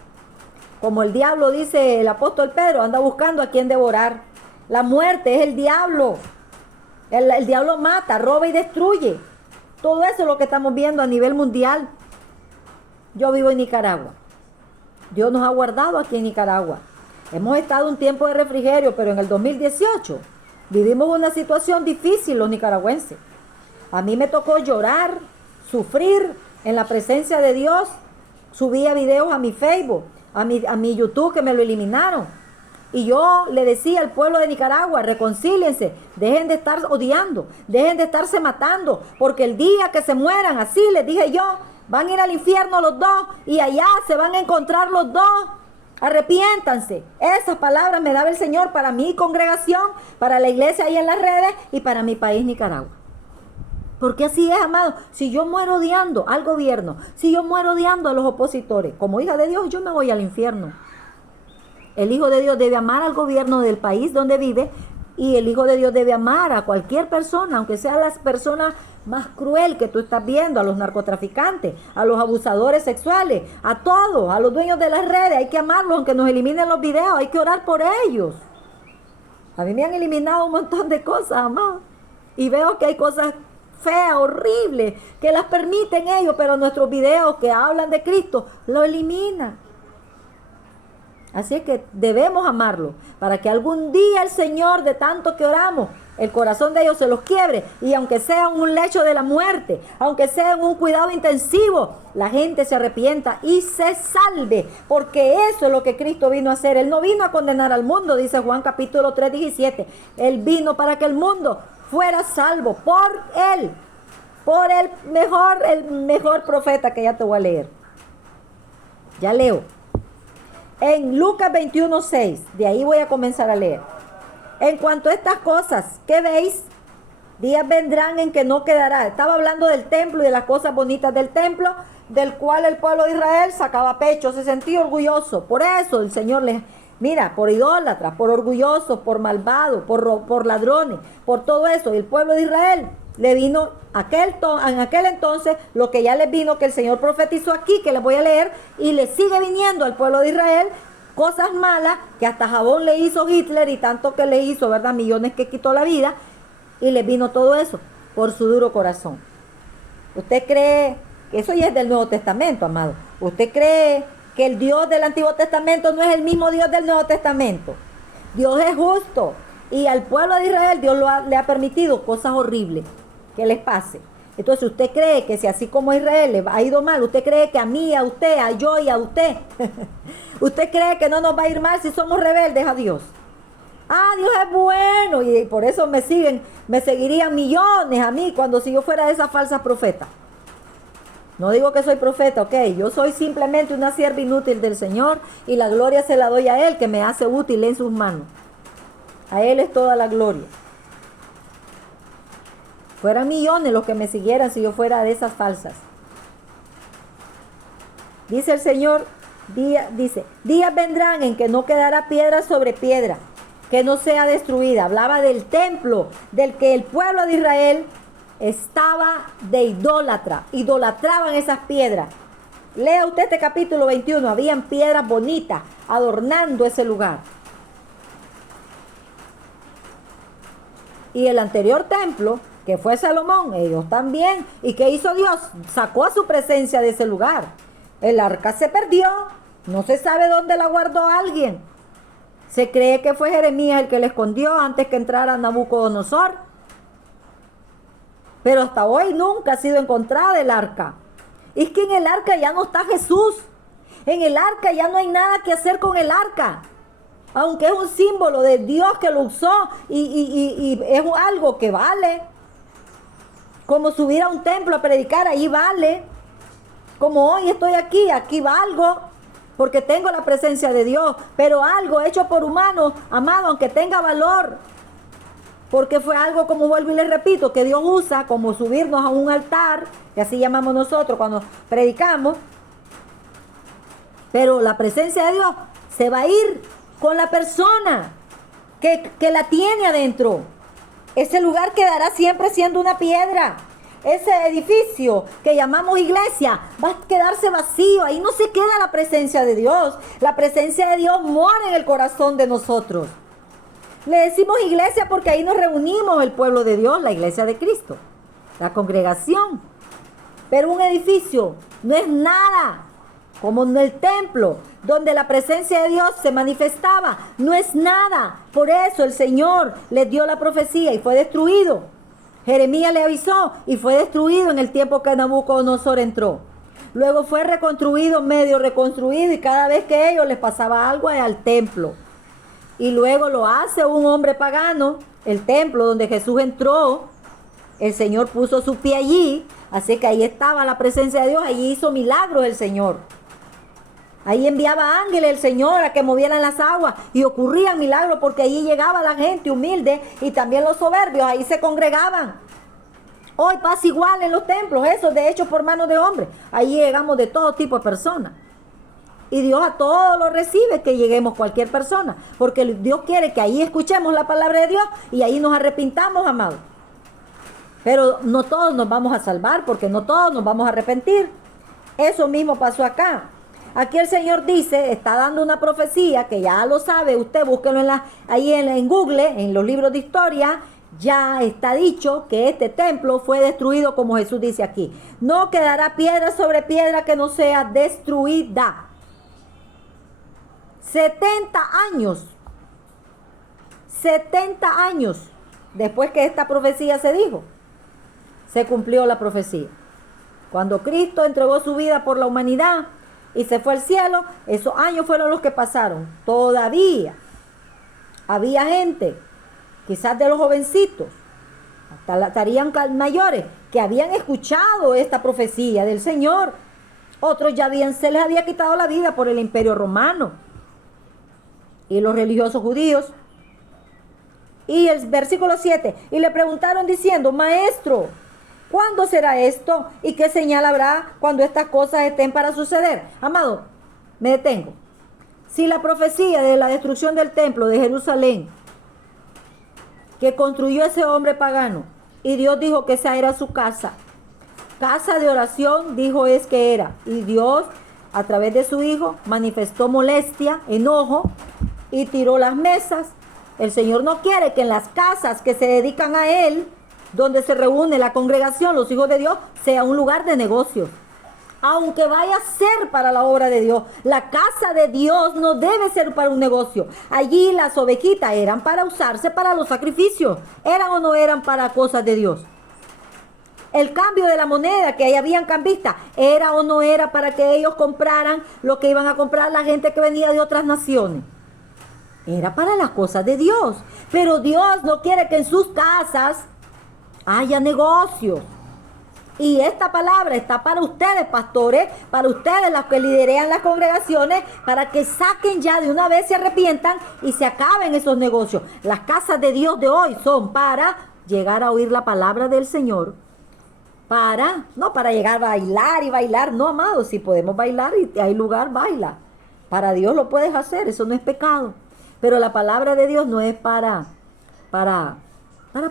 Como el diablo, dice el apóstol Pedro, anda buscando a quien devorar. La muerte es el diablo. El diablo mata, roba y destruye. Todo eso es lo que estamos viendo a nivel mundial. Yo vivo en Nicaragua. Dios nos ha guardado aquí en Nicaragua. Hemos estado un tiempo de refrigerio, pero en el 2018 vivimos una situación difícil los nicaragüenses. A mí me tocó llorar, sufrir en la presencia de Dios. Subía videos a mi Facebook, a mi YouTube, que me lo eliminaron. Y yo le decía al pueblo de Nicaragua, reconcíliense, dejen de estar odiando, dejen de estarse matando, porque el día que se mueran, así les dije yo, van a ir al infierno los dos y allá se van a encontrar los dos. Arrepiéntanse. Esas palabras me daba el Señor para mi congregación, para la iglesia ahí en las redes y para mi país, Nicaragua. Porque así es, amado. Si yo muero odiando al gobierno, si yo muero odiando a los opositores, como hija de Dios, yo me voy al infierno. El Hijo de Dios debe amar al gobierno del país donde vive y el Hijo de Dios debe amar a cualquier persona, aunque sea la persona más cruel que tú estás viendo, a los narcotraficantes, a los abusadores sexuales, a todos, a los dueños de las redes. Hay que amarlos aunque nos eliminen los videos, hay que orar por ellos. A mí me han eliminado un montón de cosas, amado, y veo que hay cosas feas, horribles, que las permiten ellos, pero nuestros videos que hablan de Cristo lo eliminan. Así es que debemos amarlo para que algún día el Señor, de tanto que oramos, el corazón de ellos se los quiebre y aunque sea en un lecho de la muerte, aunque sea en un cuidado intensivo, la gente se arrepienta y se salve, porque eso es lo que Cristo vino a hacer. Él no vino a condenar al mundo, dice Juan capítulo 3, 17. Él vino para que el mundo fuera salvo por Él, por el mejor profeta, que ya te voy a leer. Ya leo. En Lucas 21:6, de ahí voy a comenzar a leer. En cuanto a estas cosas, ¿qué veis? Días vendrán en que no quedará. Estaba hablando del templo y de las cosas bonitas del templo, del cual el pueblo de Israel sacaba pecho, se sentía orgulloso. Por eso el Señor les, mira, por idólatras, por orgullosos, por malvados, por ladrones, por todo eso. Y el pueblo de Israel le vino en aquel entonces lo que ya les vino, que el Señor profetizó aquí, que les voy a leer, y le sigue viniendo al pueblo de Israel cosas malas, que hasta jabón le hizo Hitler y tanto que le hizo, ¿verdad? Millones que quitó la vida, y les vino todo eso por su duro corazón. ¿Usted cree que eso ya es del Nuevo Testamento, amado? ¿Usted cree que el Dios del Antiguo Testamento no es el mismo Dios del Nuevo Testamento? Dios es justo, y al pueblo de Israel Dios le ha permitido cosas horribles que les pase. Entonces, ¿usted cree que si así como a Israel le ha ido mal, usted cree que a mí, a usted, a yo y a usted, usted cree que no nos va a ir mal si somos rebeldes a Dios? Ah, Dios es bueno, y por eso me seguirían millones a mí cuando si yo fuera de esas falsas profetas. No digo que soy profeta, ok, yo soy simplemente una sierva inútil del Señor, y la gloria se la doy a Él, que me hace útil en sus manos. A Él es toda la gloria. Fueran millones los que me siguieran si yo fuera de esas falsas. Dice el Señor, días vendrán en que no quedará piedra sobre piedra, que no sea destruida. Hablaba del templo, del que el pueblo de Israel estaba de idólatra, idolatraban esas piedras. Lea usted este capítulo 21, habían piedras bonitas adornando ese lugar. Y el anterior templo, que fue Salomón, ellos también. ¿Y qué hizo Dios? Sacó a su presencia de ese lugar. El arca se perdió, no se sabe dónde la guardó alguien. Se cree que fue Jeremías el que la escondió antes que entrara Nabucodonosor. Pero hasta hoy nunca ha sido encontrada el arca. Es que en el arca ya no está Jesús. En el arca ya no hay nada que hacer con el arca. Aunque es un símbolo de Dios que lo usó y es algo que vale. Como subir a un templo a predicar, ahí vale. Como hoy estoy aquí valgo, porque tengo la presencia de Dios. Pero algo hecho por humanos, amado, aunque tenga valor, porque fue algo, como vuelvo y les repito, que Dios usa, como subirnos a un altar, que así llamamos nosotros cuando predicamos. Pero la presencia de Dios se va a ir con la persona que la tiene adentro. Ese lugar quedará siempre siendo una piedra. Ese edificio que llamamos iglesia va a quedarse vacío. Ahí no se queda la presencia de Dios. La presencia de Dios mora en el corazón de nosotros. Le decimos iglesia porque ahí nos reunimos el pueblo de Dios, la iglesia de Cristo, la congregación. Pero un edificio no es nada, como en el templo, donde la presencia de Dios se manifestaba. No es nada. Por eso el Señor les dio la profecía y fue destruido. Jeremías le avisó y fue destruido en el tiempo que Nabucodonosor entró. Luego fue reconstruido, medio reconstruido, y cada vez que a ellos les pasaba algo al templo. Y luego lo hace un hombre pagano, el templo donde Jesús entró. El Señor puso su pie allí, así que ahí estaba la presencia de Dios, allí hizo milagros el Señor. Ahí enviaba ángeles el Señor a que movieran las aguas y ocurrían milagros, porque allí llegaba la gente humilde y también los soberbios, ahí se congregaban. Hoy pasa igual en los templos, eso de hecho por manos de hombres. Ahí llegamos de todo tipo de personas. Y Dios a todos lo recibe, que lleguemos cualquier persona, porque Dios quiere que ahí escuchemos la palabra de Dios y ahí nos arrepintamos, amados. Pero no todos nos vamos a salvar, porque no todos nos vamos a arrepentir. Eso mismo pasó acá. Aquí el Señor dice, está dando una profecía, que ya lo sabe, usted búsquelo ahí en Google, en los libros de historia. Ya está dicho que este templo fue destruido, como Jesús dice aquí. No quedará piedra sobre piedra que no sea destruida. 70 años después que esta profecía se dijo, se cumplió la profecía. Cuando Cristo entregó su vida por la humanidad y se fue al cielo, esos años fueron los que pasaron. Todavía había gente, quizás de los jovencitos, hasta estarían mayores, que habían escuchado esta profecía del Señor. Otros ya se les había quitado la vida por el Imperio Romano. Y los religiosos judíos Y el versículo 7, y le preguntaron diciendo, Maestro, ¿cuándo será esto? ¿Y qué señal habrá cuando estas cosas estén para suceder? Amado, me detengo. Si la profecía de la destrucción del templo de Jerusalén, que construyó ese hombre pagano, y Dios dijo que esa era su casa, casa de oración, dijo es que era, y Dios a través de su hijo manifestó molestia, enojo, y tiró las mesas. El Señor no quiere que en las casas que se dedican a Él, donde se reúne la congregación, los hijos de Dios, sea un lugar de negocios. Aunque vaya a ser para la obra de Dios, la casa de Dios no debe ser para un negocio. Allí las ovejitas eran para usarse para los sacrificios. ¿Eran o no eran para cosas de Dios? El cambio de la moneda, que ahí habían cambistas, ¿era o no era para que ellos compraran lo que iban a comprar la gente que venía de otras naciones? Era para las cosas de Dios. Pero Dios no quiere que en sus casas haya negocios. Y esta palabra está para ustedes, pastores, para ustedes los que liderean las congregaciones, para que saquen ya de una vez, se arrepientan y se acaben esos negocios. Las casas de Dios de hoy son para llegar a oír la palabra del Señor. No para llegar a bailar y bailar. No, amados, si podemos bailar y hay lugar, baila. Para Dios lo puedes hacer, eso no es pecado. Pero la palabra de Dios no es para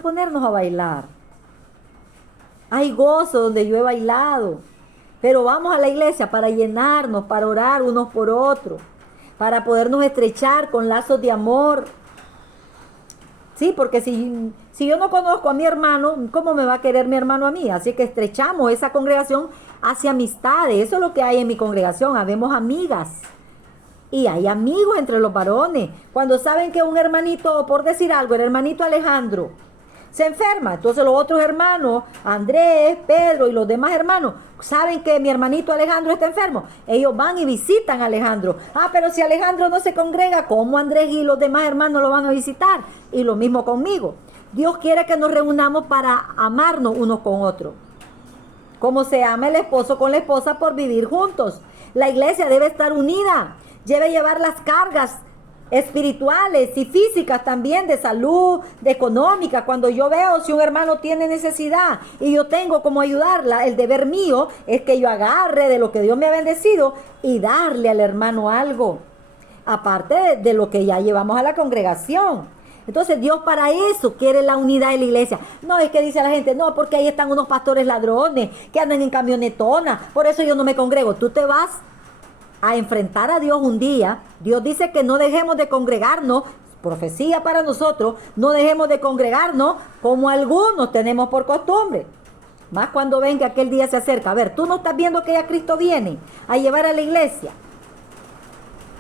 ponernos a bailar. Hay gozo donde yo he bailado. Pero vamos a la iglesia para llenarnos, para orar unos por otros, para podernos estrechar con lazos de amor. Sí, porque si yo no conozco a mi hermano, ¿cómo me va a querer mi hermano a mí? Así que estrechamos esa congregación hacia amistades. Eso es lo que hay en mi congregación. Habemos amigas. Y hay amigos entre los varones. Cuando saben que un hermanito, por decir algo, el hermanito Alejandro se enferma, entonces los otros hermanos, Andrés, Pedro y los demás hermanos, saben que mi hermanito Alejandro está enfermo. Ellos van y visitan a Alejandro. Pero si Alejandro no se congrega, ¿cómo Andrés y los demás hermanos lo van a visitar? Y lo mismo conmigo. Dios quiere que nos reunamos para amarnos unos con otros. Como se ama el esposo con la esposa por vivir juntos. La iglesia debe estar unida. Debe llevar las cargas espirituales y físicas también, de salud, de económica. Cuando yo veo si un hermano tiene necesidad y yo tengo como ayudarla, el deber mío es que yo agarre de lo que Dios me ha bendecido y darle al hermano algo, aparte de lo que ya llevamos a la congregación. Entonces Dios para eso quiere la unidad de la iglesia. No es que dice la gente, no, porque ahí están unos pastores ladrones que andan en camionetona, por eso yo no me congrego. Tú te vas a enfrentar a Dios un día. Dios dice que no dejemos de congregarnos, profecía para nosotros, no dejemos de congregarnos como algunos tenemos por costumbre. Más cuando ven que aquel día se acerca. A ver, tú no estás viendo que ya Cristo viene a llevar a la iglesia.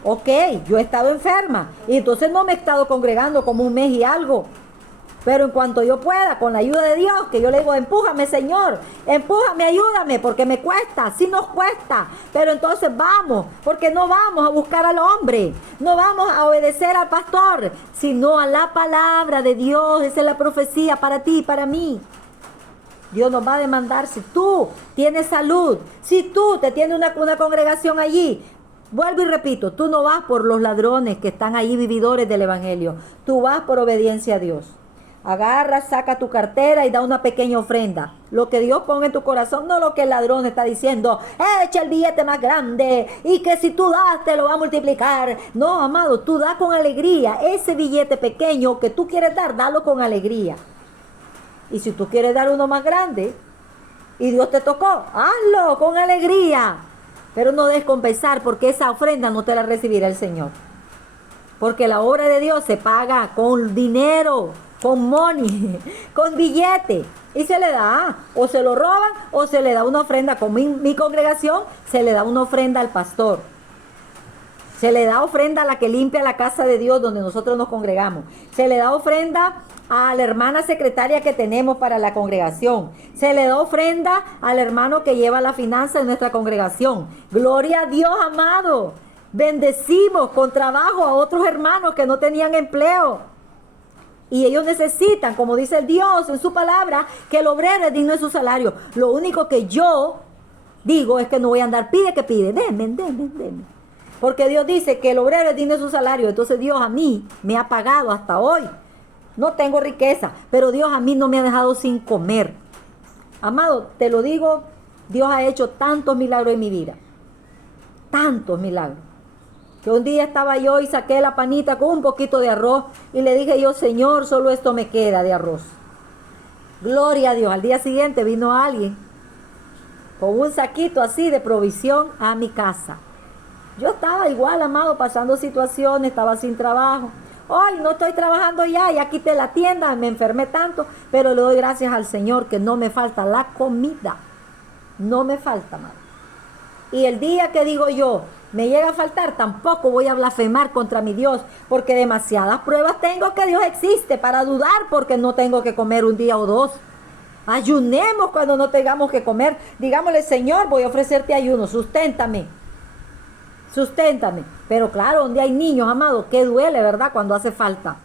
Ok, yo he estado enferma y entonces no me he estado congregando como un mes y algo. Pero en cuanto yo pueda, con la ayuda de Dios, que yo le digo, empújame, Señor, empújame, ayúdame, porque me cuesta, sí nos cuesta. Pero entonces vamos, porque no vamos a buscar al hombre, no vamos a obedecer al pastor, sino a la palabra de Dios. Esa es la profecía para ti y para mí. Dios nos va a demandar si tú tienes salud, si tú te tienes una congregación allí. Vuelvo y repito, tú no vas por los ladrones que están ahí, vividores del evangelio. Tú vas por obediencia a Dios. Agarra, saca tu cartera y da una pequeña ofrenda. Lo que Dios ponga en tu corazón, no lo que el ladrón está diciendo. Echa el billete más grande y que si tú das te lo va a multiplicar. No, amado, tú da con alegría. Ese billete pequeño que tú quieres dar, dalo con alegría. Y si tú quieres dar uno más grande y Dios te tocó, hazlo con alegría. Pero no des con pesar, porque esa ofrenda no te la recibirá el Señor. Porque la obra de Dios se paga con dinero, con money, con billete. Y se le da, o se lo roban, o se le da una ofrenda. Con mi congregación, se le da una ofrenda al pastor. Se le da ofrenda a la que limpia la casa de Dios donde nosotros nos congregamos. Se le da ofrenda a la hermana secretaria que tenemos para la congregación. Se le da ofrenda al hermano que lleva la finanza de nuestra congregación. Gloria a Dios, amado. Bendecimos con trabajo a otros hermanos que no tenían empleo. Y ellos necesitan, como dice el Dios en su palabra, que el obrero es digno de su salario. Lo único que yo digo es que no voy a andar, pide que pide, denme. Porque Dios dice que el obrero es digno de su salario. Entonces Dios a mí me ha pagado hasta hoy. no tengo riqueza, pero Dios a mí no me ha dejado sin comer. Amado, te lo digo, Dios ha hecho tantos milagros en mi vida, tantos milagros, que un día estaba yo y saqué la panita con un poquito de arroz y le dije yo, Señor, solo esto me queda de arroz. Gloria a Dios. Al día siguiente vino alguien con un saquito así de provisión a mi casa. Yo estaba igual, amado, pasando situaciones, estaba sin trabajo. Hoy no estoy trabajando ya quité la tienda, me enfermé tanto, pero le doy gracias al Señor que no me falta la comida. No me falta, amado. Y el día que digo yo, me llega a faltar, tampoco voy a blasfemar contra mi Dios, porque demasiadas pruebas tengo que Dios existe para dudar, porque no tengo que comer un día o dos. Ayunemos cuando no tengamos que comer. Digámosle, Señor, voy a ofrecerte ayuno, susténtame. Pero claro, donde hay niños, amados, que duele, ¿verdad? Cuando hace falta.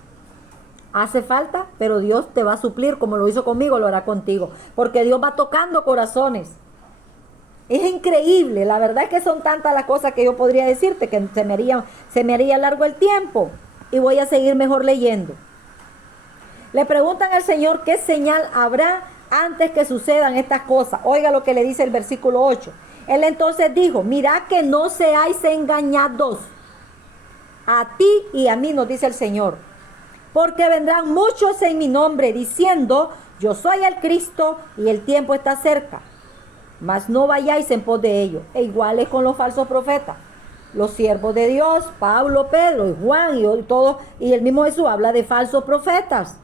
Hace falta, pero Dios te va a suplir, como lo hizo conmigo, lo hará contigo. Porque Dios va tocando corazones. Es increíble, la verdad es que son tantas las cosas que yo podría decirte que se me haría largo el tiempo. Y voy a seguir mejor leyendo. Le preguntan al Señor qué señal habrá antes que sucedan estas cosas. Oiga lo que le dice el versículo 8. Él entonces dijo, mirad que no seáis engañados, a ti y a mí, nos dice el Señor, porque vendrán muchos en mi nombre diciendo, yo soy el Cristo y el tiempo está cerca, mas no vayáis en pos de ellos. E igual es con los falsos profetas. Los siervos de Dios, Pablo, Pedro y Juan y todos, y el mismo Jesús habla de falsos profetas,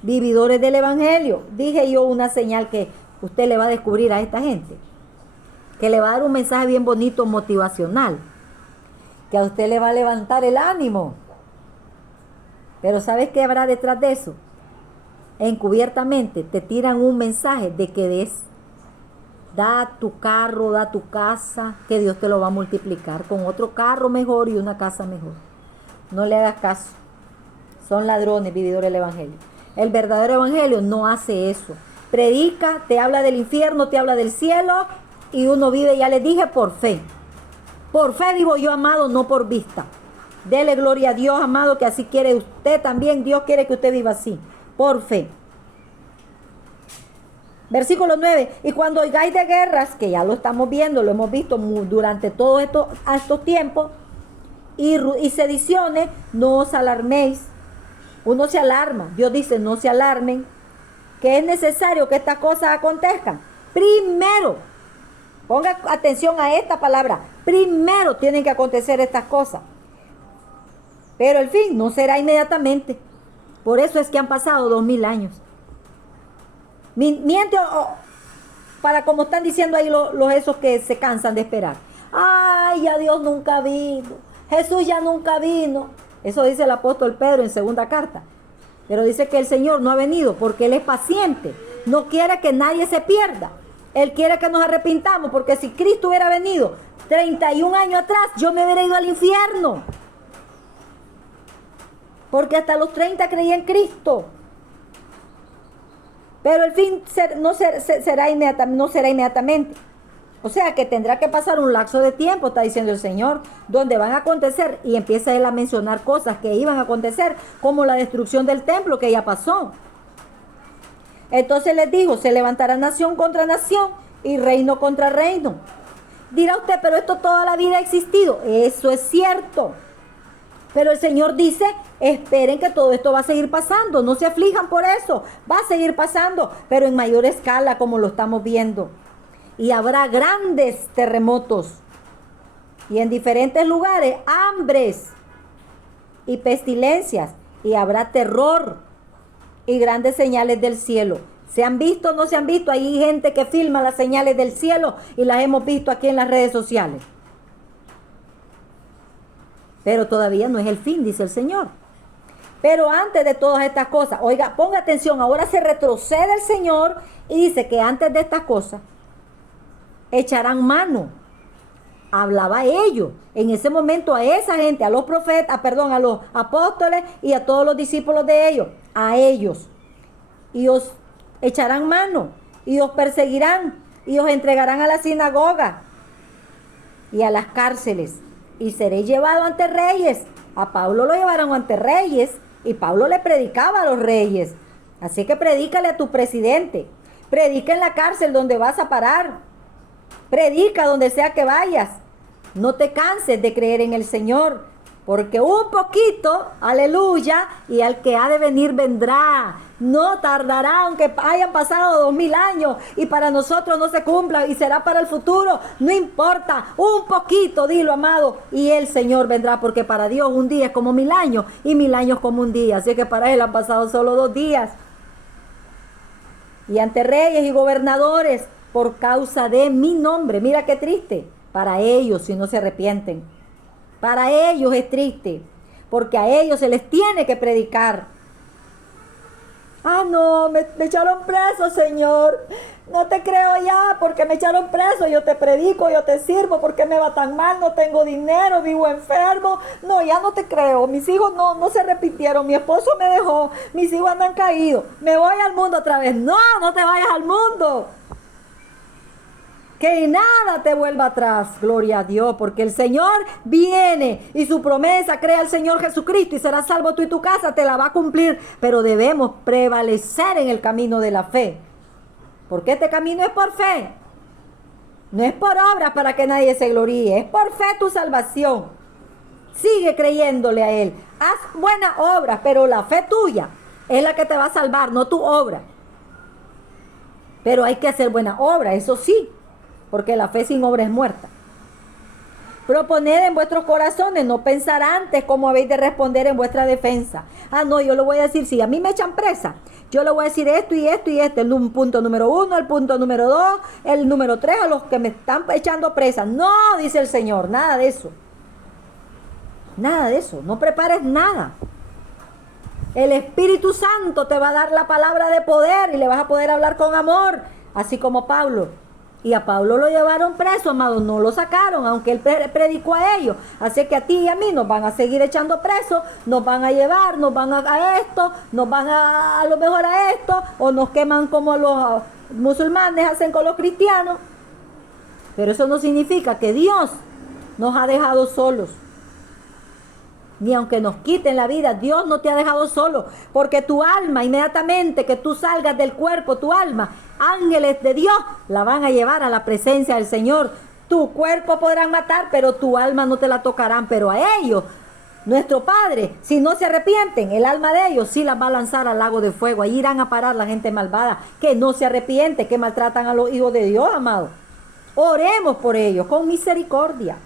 vividores del evangelio. Dije yo una señal que usted le va a descubrir a esta gente, que le va a dar un mensaje bien bonito, motivacional, que a usted le va a levantar el ánimo. Pero ¿sabes qué habrá detrás de eso? Encubiertamente te tiran un mensaje de que da tu carro, da tu casa, que Dios te lo va a multiplicar con otro carro mejor y una casa mejor. No le hagas caso. Son ladrones, vividores del evangelio. El verdadero evangelio no hace eso. Predica, te habla del infierno, te habla del cielo, y uno vive, ya les dije, por fe. Por fe vivo yo, amado, no por vista. Dele gloria a Dios, amado, que así quiere usted también. Dios quiere que usted viva así, por fe. Versículo 9. Y cuando oigáis de guerras, que ya lo estamos viendo, lo hemos visto durante todos estos tiempos, y sediciones, no os alarméis. Uno se alarma. Dios dice, no se alarmen, que es necesario que estas cosas acontezcan. Primero, ponga atención a esta palabra. Primero tienen que acontecer estas cosas. Pero el fin no será inmediatamente. Por eso es que han pasado 2000 años. Miente para como están diciendo ahí los esos que se cansan de esperar. Ay, ya Dios nunca vino. Jesús ya nunca vino. Eso dice el apóstol Pedro en segunda carta. Pero dice que el Señor no ha venido porque Él es paciente. No quiere que nadie se pierda. Él quiere que nos arrepintamos, porque si Cristo hubiera venido 31 años atrás, yo me hubiera ido al infierno. Porque hasta los 30 creí en Cristo. Pero el fin no será inmediatamente. O sea que tendrá que pasar un lapso de tiempo, está diciendo el Señor, donde van a acontecer, y empieza Él a mencionar cosas que iban a acontecer, como la destrucción del templo que ya pasó. Entonces les dijo, se levantará nación contra nación y reino contra reino. Dirá usted, pero esto toda la vida ha existido. Eso es cierto. Pero el Señor dice, esperen que todo esto va a seguir pasando. No se aflijan por eso. Va a seguir pasando, pero en mayor escala como lo estamos viendo. Y habrá grandes terremotos. Y en diferentes lugares, hambres y pestilencias. Y habrá terror y grandes señales del cielo. ¿Se han visto o no se han visto? Hay gente que filma las señales del cielo y las hemos visto aquí en las redes sociales. Pero todavía no es el fin, dice el Señor. Pero antes de todas estas cosas, oiga, ponga atención, ahora se retrocede el Señor y dice que antes de estas cosas echarán mano. Hablaba a ellos, en ese momento a esa gente, a los profetas, a los apóstoles y a todos los discípulos de ellos, a ellos. Y os echarán mano, y os perseguirán, y os entregarán a la sinagoga y a las cárceles, y seréis llevados ante reyes. A Pablo lo llevaron ante reyes, Y Pablo le predicaba a los reyes. Así que predícale a tu presidente. Predica en la cárcel donde vas a parar. Predica donde sea que vayas. No te canses de creer en el Señor, porque un poquito, aleluya, y al que ha de venir vendrá. No tardará, aunque hayan pasado 2000 años y para nosotros no se cumpla y será para el futuro. No importa, un poquito, dilo, amado, y el Señor vendrá, porque para Dios un día es como 1000 años y 1000 años como un día. Así que para Él han pasado solo 2 días. Y ante reyes y gobernadores, por causa de mi nombre. Mira qué triste para ellos si no se arrepienten. Para ellos es triste, porque a ellos se les tiene que predicar. Ah, no, me echaron preso, Señor. No te creo ya, porque me echaron preso. Yo te predico, yo te sirvo. ¿Por qué me va tan mal? No tengo dinero, vivo enfermo. No, ya no te creo. Mis hijos no se repitieron. Mi esposo me dejó. Mis hijos andan caídos. Me voy al mundo otra vez. No, no te vayas al mundo. Que nada te vuelva atrás, gloria a Dios, porque el Señor viene y su promesa, crea al Señor Jesucristo y serás salvo tú y tu casa, te la va a cumplir, pero debemos prevalecer en el camino de la fe, porque este camino es por fe, no es por obras para que nadie se gloríe, es por fe tu salvación. Sigue creyéndole a Él, haz buenas obras, pero la fe tuya es la que te va a salvar, no tu obra. Pero hay que hacer buenas obras, eso sí, porque la fe sin obra es muerta. Proponed en vuestros corazones, no pensar antes cómo habéis de responder en vuestra defensa. Ah, no, yo lo voy a decir, si a mí me echan presa, yo le voy a decir esto y esto y esto, el punto número 1, el punto número 2, el número 3, a los que me están echando presa. No, dice el Señor, nada de eso. Nada de eso, no prepares nada. El Espíritu Santo te va a dar la palabra de poder y le vas a poder hablar con amor, así como Pablo. Y a Pablo lo llevaron preso, amados, no lo sacaron, aunque él predicó a ellos. Así que a ti y a mí nos van a seguir echando presos, nos van a llevar, nos van a esto, nos van a lo mejor a esto, o nos queman como los musulmanes hacen con los cristianos. Pero eso no significa que Dios nos ha dejado solos. Ni aunque nos quiten la vida, Dios no te ha dejado solo, porque tu alma, inmediatamente que tú salgas del cuerpo, tu alma, ángeles de Dios la van a llevar a la presencia del Señor. Tu cuerpo podrán matar, pero tu alma no te la tocarán. Pero a ellos, nuestro Padre, si no se arrepienten, el alma de ellos sí las va a lanzar al lago de fuego. Ahí irán a parar la gente malvada, que no se arrepiente, que maltratan a los hijos de Dios, amados. Oremos por ellos con misericordia.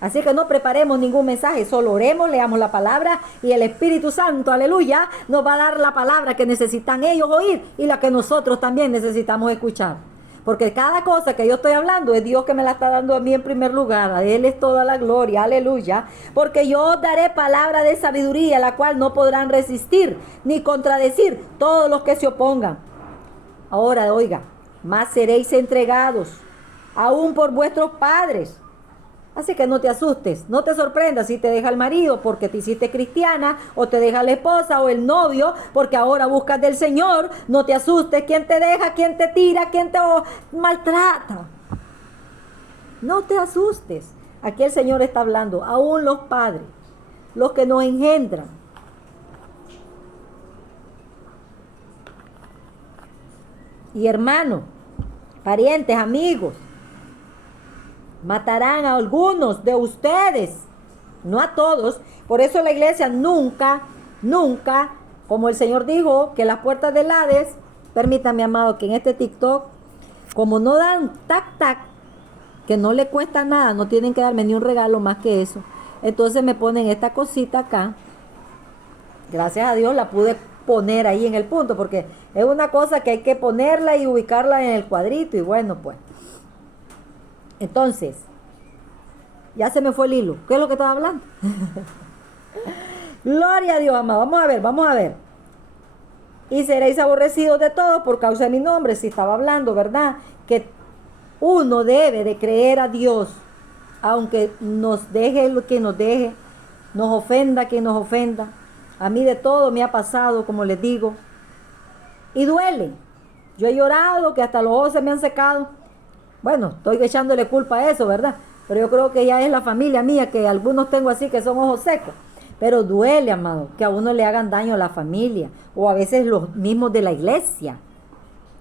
Así que no preparemos ningún mensaje, solo oremos, leamos la palabra y el Espíritu Santo, aleluya, nos va a dar la palabra que necesitan ellos oír y la que nosotros también necesitamos escuchar. Porque cada cosa que yo estoy hablando es Dios que me la está dando a mí en primer lugar. A Él es toda la gloria, aleluya. Porque yo os daré palabra de sabiduría, la cual no podrán resistir ni contradecir todos los que se opongan. Ahora, oiga, más seréis entregados, aún por vuestros padres. Así que no te asustes, no te sorprendas si te deja el marido porque te hiciste cristiana, o te deja la esposa o el novio porque ahora buscas del Señor. No te asustes, quién te deja, quién te tira, quién te maltrata. No te asustes. Aquí el Señor está hablando, aún los padres, los que nos engendran. Y hermanos, parientes, amigos, matarán a algunos de ustedes, no a todos. Por eso la iglesia nunca, como el Señor dijo, que las puertas del Hades, permítame, amado, que en este TikTok, como no dan tac, que no le cuesta nada, no tienen que darme ni un regalo más que eso. Entonces me ponen esta cosita acá. Gracias a Dios la pude poner ahí en el punto, porque es una cosa que hay que ponerla y ubicarla en el cuadrito, y bueno, pues. Entonces, ya se me fue el hilo. ¿Qué es lo que estaba hablando? Gloria a Dios, amado. Vamos a ver. Y seréis aborrecidos de todos por causa de mi nombre. Si estaba hablando, ¿verdad? Que uno debe de creer a Dios, aunque nos deje lo que nos deje, nos ofenda quien nos ofenda. A mí de todo me ha pasado, como les digo. Y duele. Yo he llorado, que hasta los ojos se me han secado. Bueno, estoy echándole culpa a eso, ¿verdad? Pero yo creo que ya es la familia mía, que algunos tengo así que son ojos secos. Pero duele, amado, que a uno le hagan daño a la familia o a veces los mismos de la iglesia,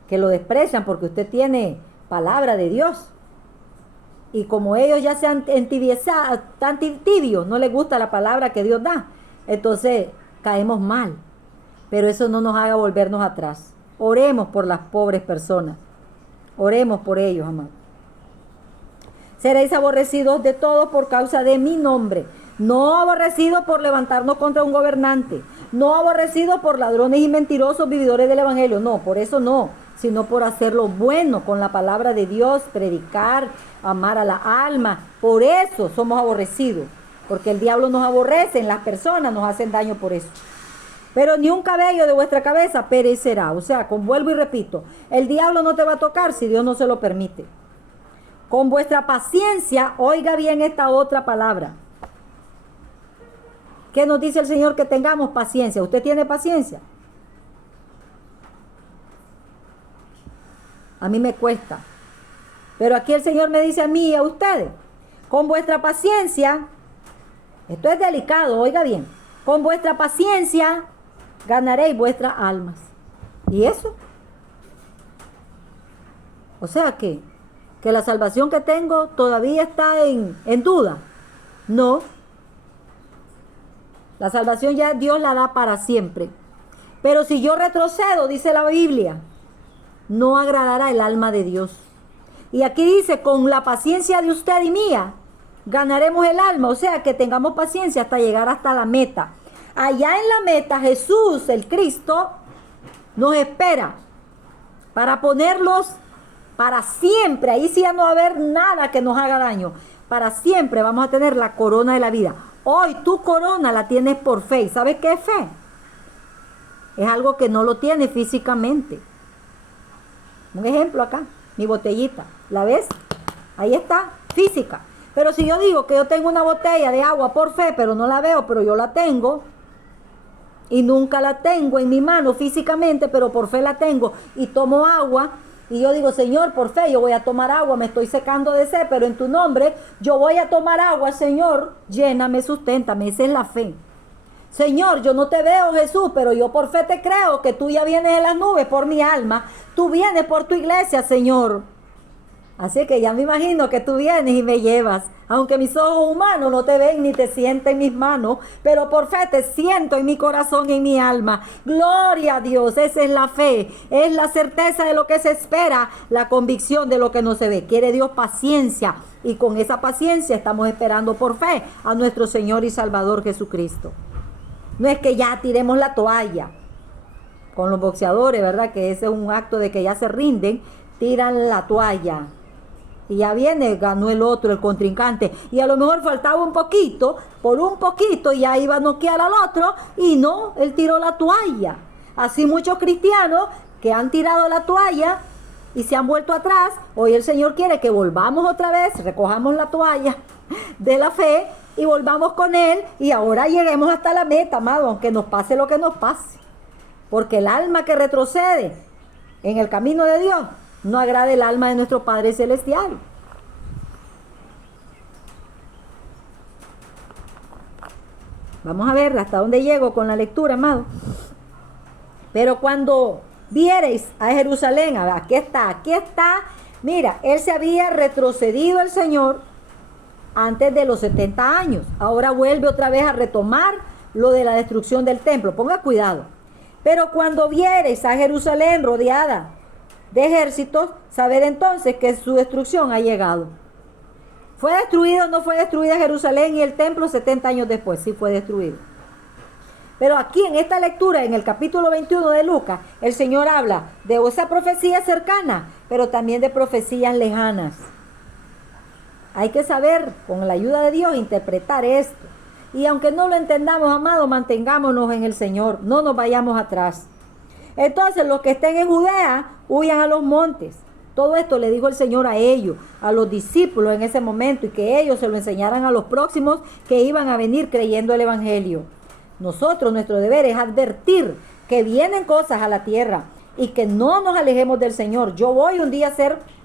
que lo desprecian porque usted tiene palabra de Dios. Y como ellos ya se han entibiezado, tan tibios, no les gusta la palabra que Dios da, entonces caemos mal. Pero eso no nos haga volvernos atrás. Oremos por las pobres personas. Oremos por ellos, amado. Seréis aborrecidos de todos por causa de mi nombre. No aborrecidos por levantarnos contra un gobernante. No aborrecidos por ladrones y mentirosos vividores del evangelio. No, por eso no. Sino por hacer lo bueno con la palabra de Dios, predicar, amar a la alma. Por eso somos aborrecidos. Porque el diablo nos aborrece, las personas nos hacen daño por eso. Pero ni un cabello de vuestra cabeza perecerá. O sea, vuelvo y repito, el diablo no te va a tocar si Dios no se lo permite. Con vuestra paciencia, oiga bien esta otra palabra. ¿Qué nos dice el Señor? Que tengamos paciencia. ¿Usted tiene paciencia? A mí me cuesta. Pero aquí el Señor me dice a mí y a ustedes, con vuestra paciencia, esto es delicado, oiga bien, con vuestra paciencia ganaréis vuestras almas. ¿Y eso? O sea que la salvación que tengo todavía está en duda. No. La salvación ya Dios la da para siempre. Pero si yo retrocedo, dice la Biblia, no agradará el alma de Dios. Y aquí dice, con la paciencia de usted y mía, ganaremos el alma. O sea, que tengamos paciencia hasta llegar hasta la meta. Allá en la meta, Jesús, el Cristo, nos espera para ponerlos para siempre. Ahí sí ya no va a haber nada que nos haga daño. Para siempre vamos a tener la corona de la vida. Hoy tu corona la tienes por fe. ¿Sabes qué es fe? Es algo que no lo tienes físicamente. Un ejemplo acá, mi botellita. ¿La ves? Ahí está, física. Pero si yo digo que yo tengo una botella de agua por fe, pero no la veo, pero yo la tengo, y nunca la tengo en mi mano físicamente, pero por fe la tengo, y tomo agua, y yo digo, Señor, por fe yo voy a tomar agua, me estoy secando de sed, pero en tu nombre yo voy a tomar agua, Señor, lléname, susténtame. Esa es la fe. Señor, yo no te veo, Jesús, pero yo por fe te creo que tú ya vienes de las nubes por mi alma. Tú vienes por tu iglesia, Señor. Así que ya me imagino que tú vienes y me llevas. Aunque mis ojos humanos no te ven ni te sienten en mis manos, pero por fe te siento en mi corazón y en mi alma. Gloria a Dios, esa es la fe. Es la certeza de lo que se espera, la convicción de lo que no se ve. Quiere Dios paciencia. Y con esa paciencia estamos esperando por fe a nuestro Señor y Salvador Jesucristo. No es que ya tiremos la toalla con los boxeadores, ¿verdad? Que ese es un acto de que ya se rinden, tiran la toalla. Y ya viene, ganó el otro, el contrincante. Y a lo mejor faltaba un poquito, por un poquito, y ya iba a noquear al otro, y no, él tiró la toalla. Así muchos cristianos que han tirado la toalla y se han vuelto atrás, hoy el Señor quiere que volvamos otra vez, recojamos la toalla de la fe, y volvamos con Él, y ahora lleguemos hasta la meta, amado, aunque nos pase lo que nos pase. Porque el alma que retrocede en el camino de Dios, no agrada el alma de nuestro Padre Celestial. Vamos a ver hasta dónde llego con la lectura, amado. Pero cuando viereis a Jerusalén, aquí está. Mira, él se había retrocedido el Señor antes de los 70 años. Ahora vuelve otra vez a retomar lo de la destrucción del templo. Ponga cuidado. Pero cuando viereis a Jerusalén rodeada de ejércitos, sabed entonces que su destrucción ha llegado. ¿Fue destruido o no fue destruida Jerusalén y el templo 70 años después? Sí fue destruido. Pero aquí en esta lectura, en el capítulo 21 de Lucas, el Señor habla de esa profecía cercana, pero también de profecías lejanas. Hay que saber, con la ayuda de Dios, interpretar esto. Y aunque no lo entendamos, amado, mantengámonos en el Señor, no nos vayamos atrás. Entonces, los que estén en Judea, huyan a los montes. Todo esto le dijo el Señor a ellos, a los discípulos en ese momento, y que ellos se lo enseñaran a los próximos que iban a venir creyendo el Evangelio. Nosotros, nuestro deber es advertir que vienen cosas a la tierra y que no nos alejemos del Señor. Yo voy un día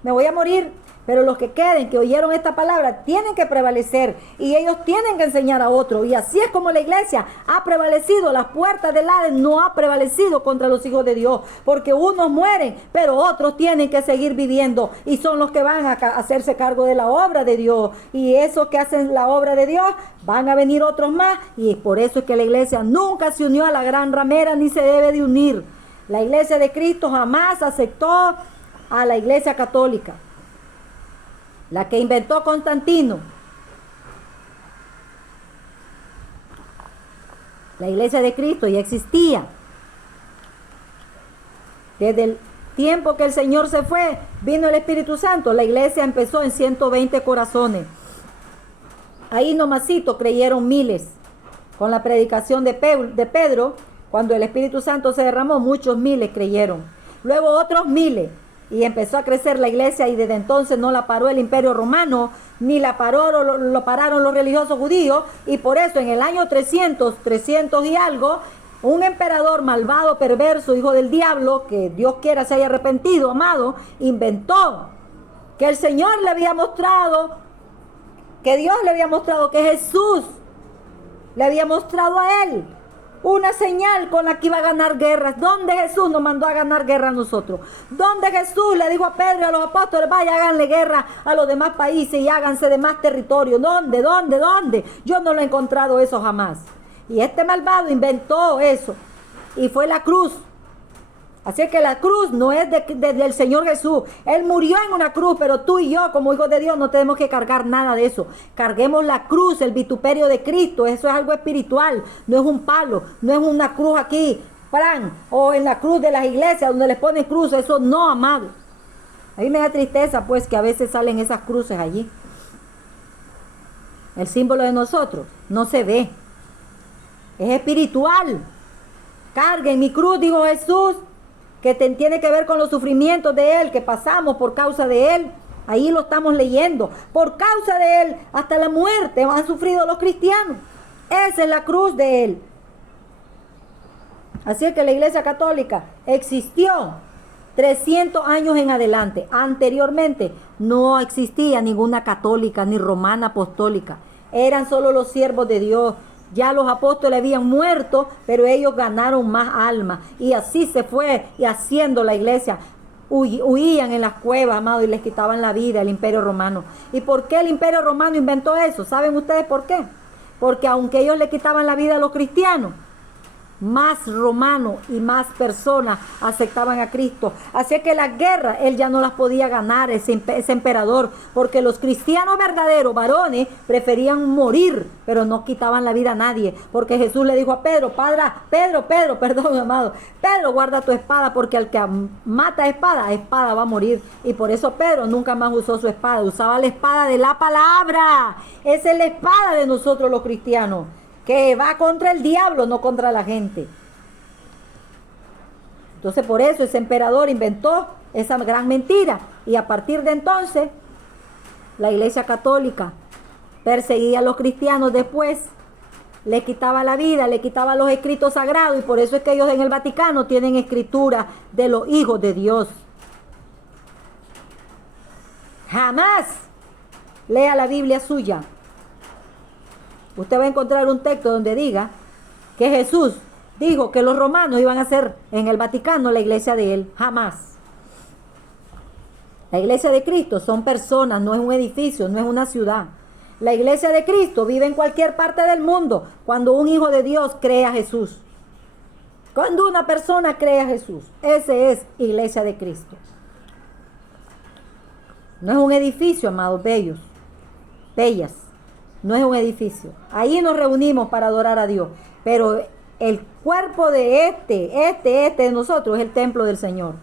me voy a morir, Pero los que queden, que oyeron esta palabra, tienen que prevalecer y ellos tienen que enseñar a otros. Y así es como la iglesia ha prevalecido. Las puertas del Hades no ha prevalecido contra los hijos de Dios, porque unos mueren, pero otros tienen que seguir viviendo y son los que van a hacerse cargo de la obra de Dios. Y esos que hacen la obra de Dios, van a venir otros más. Y por eso es que la iglesia nunca se unió a la gran ramera ni se debe de unir. La iglesia de Cristo jamás aceptó a la iglesia católica, la que inventó Constantino. La iglesia de Cristo ya existía. Desde el tiempo que el Señor se fue, vino el Espíritu Santo. La iglesia empezó en 120 corazones. Ahí nomasito creyeron miles. Con la predicación de Pedro, cuando el Espíritu Santo se derramó, muchos miles creyeron. Luego otros miles. Y empezó a crecer la iglesia y desde entonces no la paró el Imperio Romano, ni la lo pararon los religiosos judíos. Y por eso en el año 300 y algo, un emperador malvado, perverso, hijo del diablo, que Dios quiera se haya arrepentido, amado, inventó que el Señor le había mostrado, que Dios le había mostrado, que Jesús le había mostrado a él una señal con la que iba a ganar guerras. ¿Dónde Jesús nos mandó a ganar guerra a nosotros? ¿Dónde Jesús le dijo a Pedro y a los apóstoles, vaya, háganle guerra a los demás países y háganse de más territorio? ¿Dónde? Yo no lo he encontrado eso jamás. Y este malvado inventó eso. Y fue la cruz. Así que la cruz no es del Señor Jesús. Él murió en una cruz, pero tú y yo, como hijos de Dios, no tenemos que cargar nada de eso. Carguemos la cruz, el vituperio de Cristo. Eso es algo espiritual, no es un palo, no es una cruz aquí, o en la cruz de las iglesias donde les ponen cruz. Eso no, amado. A mí me da tristeza, pues, que a veces salen esas cruces allí. El símbolo de nosotros no se ve. Es espiritual. Carguen mi cruz, dijo Jesús, que tiene que ver con los sufrimientos de Él, que pasamos por causa de Él. Ahí lo estamos leyendo. Por causa de Él, hasta la muerte han sufrido los cristianos. Esa es la cruz de Él. Así es que la iglesia católica existió 300 años en adelante. Anteriormente no existía ninguna católica ni romana apostólica. Eran solo los siervos de Dios. Ya los apóstoles habían muerto, pero ellos ganaron más almas. Y así se fue y haciendo la iglesia. Huían en las cuevas, amado, y les quitaban la vida al Imperio Romano. ¿Y por qué el Imperio Romano inventó eso? ¿Saben ustedes por qué? Porque aunque ellos le quitaban la vida a los cristianos, más romanos y más personas aceptaban a Cristo. Así que las guerras él ya no las podía ganar, ese emperador, porque los cristianos verdaderos, varones, preferían morir, pero no quitaban la vida a nadie, porque Jesús le dijo a Pedro, perdón, amado, Pedro, guarda tu espada, porque al que mata a espada va a morir. Y por eso Pedro nunca más usó su espada, usaba la espada de la palabra. Esa es la espada de nosotros los cristianos, que va contra el diablo, no contra la gente. Entonces por eso ese emperador inventó esa gran mentira. Y a partir de entonces, la iglesia católica perseguía a los cristianos después, le quitaba la vida, le quitaba los escritos sagrados. Y por eso es que ellos en el Vaticano tienen escritura de los hijos de Dios. Jamás lea la Biblia suya. Usted va a encontrar un texto donde diga que Jesús dijo que los romanos iban a ser en el Vaticano la iglesia de él. Jamás. La iglesia de Cristo son personas, no es un edificio, no es una ciudad. La iglesia de Cristo vive en cualquier parte del mundo cuando un hijo de Dios cree a Jesús. Cuando una persona cree a Jesús. Ese es iglesia de Cristo. No es un edificio, amados bellos, bellas. No es un edificio. Ahí nos reunimos para adorar a Dios. Pero el cuerpo de este de nosotros es el templo del Señor.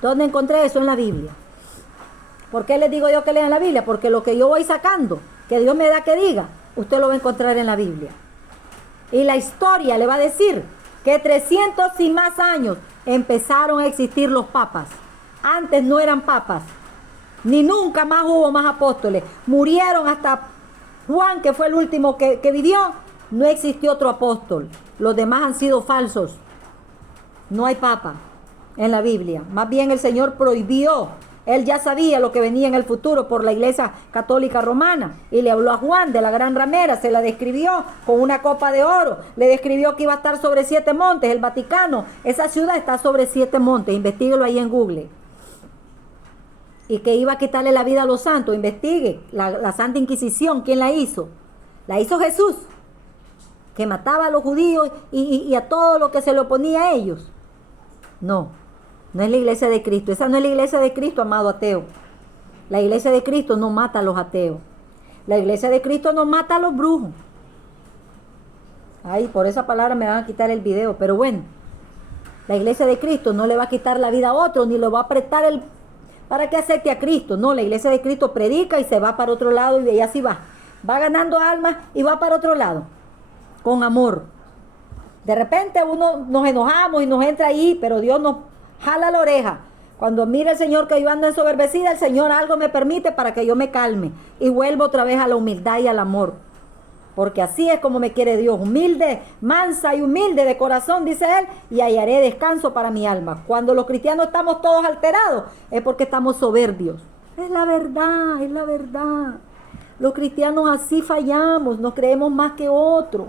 ¿Dónde encontré eso? En la Biblia. ¿Por qué les digo yo que lean la Biblia? Porque lo que yo voy sacando, que Dios me da que diga, usted lo va a encontrar en la Biblia. Y la historia le va a decir que 300 y más años empezaron a existir los papas. Antes no eran papas. Ni nunca más hubo más apóstoles. Murieron hasta Juan, que fue el último que vivió. No existió otro apóstol. Los demás han sido falsos. No hay papa. en la Biblia. Más bien el Señor prohibió. Él ya sabía lo que venía en el futuro por la Iglesia Católica Romana. Y le habló a Juan de la gran ramera, se la describió con una copa de oro. Le describió que iba a estar sobre 7 montes, el Vaticano. Esa ciudad está sobre 7 montes, investíguelo ahí en Google. Y que iba a quitarle la vida a los santos, investigue. La Santa Inquisición, ¿quién la hizo? La hizo Jesús, que mataba a los judíos y a todo lo que se le oponía a ellos. No es la iglesia de Cristo. Esa no es la iglesia de Cristo, amado ateo. La iglesia de Cristo no mata a los ateos. La iglesia de Cristo no mata a los brujos. Ay, por esa palabra me van a quitar el video, pero bueno. La iglesia de Cristo no le va a quitar la vida a otro, ni lo va a apretar para que acepte a Cristo. No, la iglesia de Cristo predica y se va para otro lado y así va. Va ganando almas y va para otro lado. Con amor. De repente uno nos enojamos y nos entra ahí, pero Dios nos jala la oreja. Cuando mira el Señor que yo ando ensoberbecida, el Señor algo me permite para que yo me calme y vuelvo otra vez a la humildad y al amor. Porque así es como me quiere Dios, humilde, mansa y humilde de corazón, dice Él, y hallaré descanso para mi alma. Cuando los cristianos estamos todos alterados, es porque estamos soberbios. Es la verdad, es la verdad. Los cristianos así fallamos, nos creemos más que otros.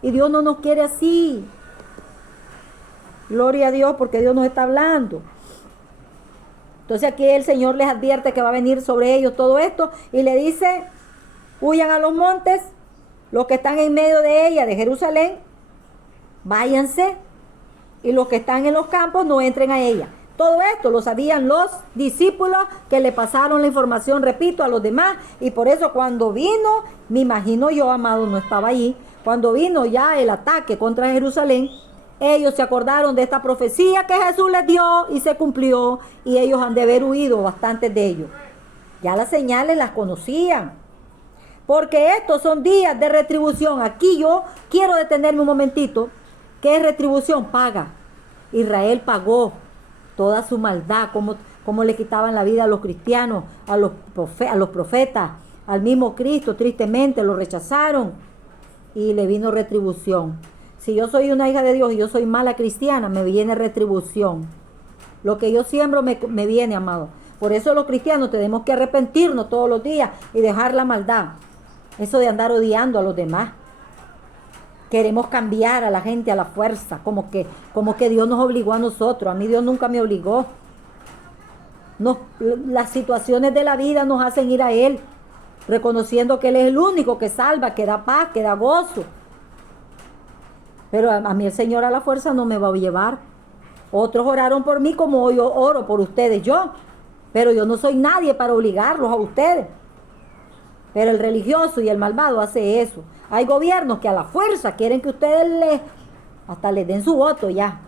Y Dios no nos quiere así. Gloria a Dios porque Dios nos está hablando. Entonces aquí el Señor les advierte que va a venir sobre ellos todo esto y le dice, huyan a los montes, los que están en medio de ella, de Jerusalén, váyanse, y los que están en los campos no entren a ella. Todo esto lo sabían los discípulos que le pasaron la información, repito, a los demás, y por eso cuando vino, me imagino yo, amado, no estaba allí, cuando vino ya el ataque contra Jerusalén, ellos se acordaron de esta profecía que Jesús les dio y se cumplió, y ellos han de haber huido, bastantes de ellos. Ya las señales las conocían, porque estos son días de retribución. Aquí yo quiero detenerme un momentito. ¿Qué es retribución? Paga. Israel pagó toda su maldad, como le quitaban la vida a los cristianos, a los profetas, al mismo Cristo, tristemente lo rechazaron y le vino retribución. Si yo soy una hija de Dios y yo soy mala cristiana, me viene retribución. Lo que yo siembro me viene, amado. Por eso los cristianos tenemos que arrepentirnos todos los días y dejar la maldad. Eso de andar odiando a los demás. Queremos cambiar a la gente a la fuerza, como que Dios nos obligó a nosotros. A mí Dios nunca me obligó. Las situaciones de la vida nos hacen ir a Él, reconociendo que Él es el único que salva, que da paz, que da gozo. Pero a mí el Señor a la fuerza no me va a llevar. Otros oraron por mí como yo oro por ustedes, pero yo no soy nadie para obligarlos a ustedes. Pero el religioso y el malvado hace eso. Hay gobiernos que a la fuerza quieren que ustedes hasta les den su voto ya.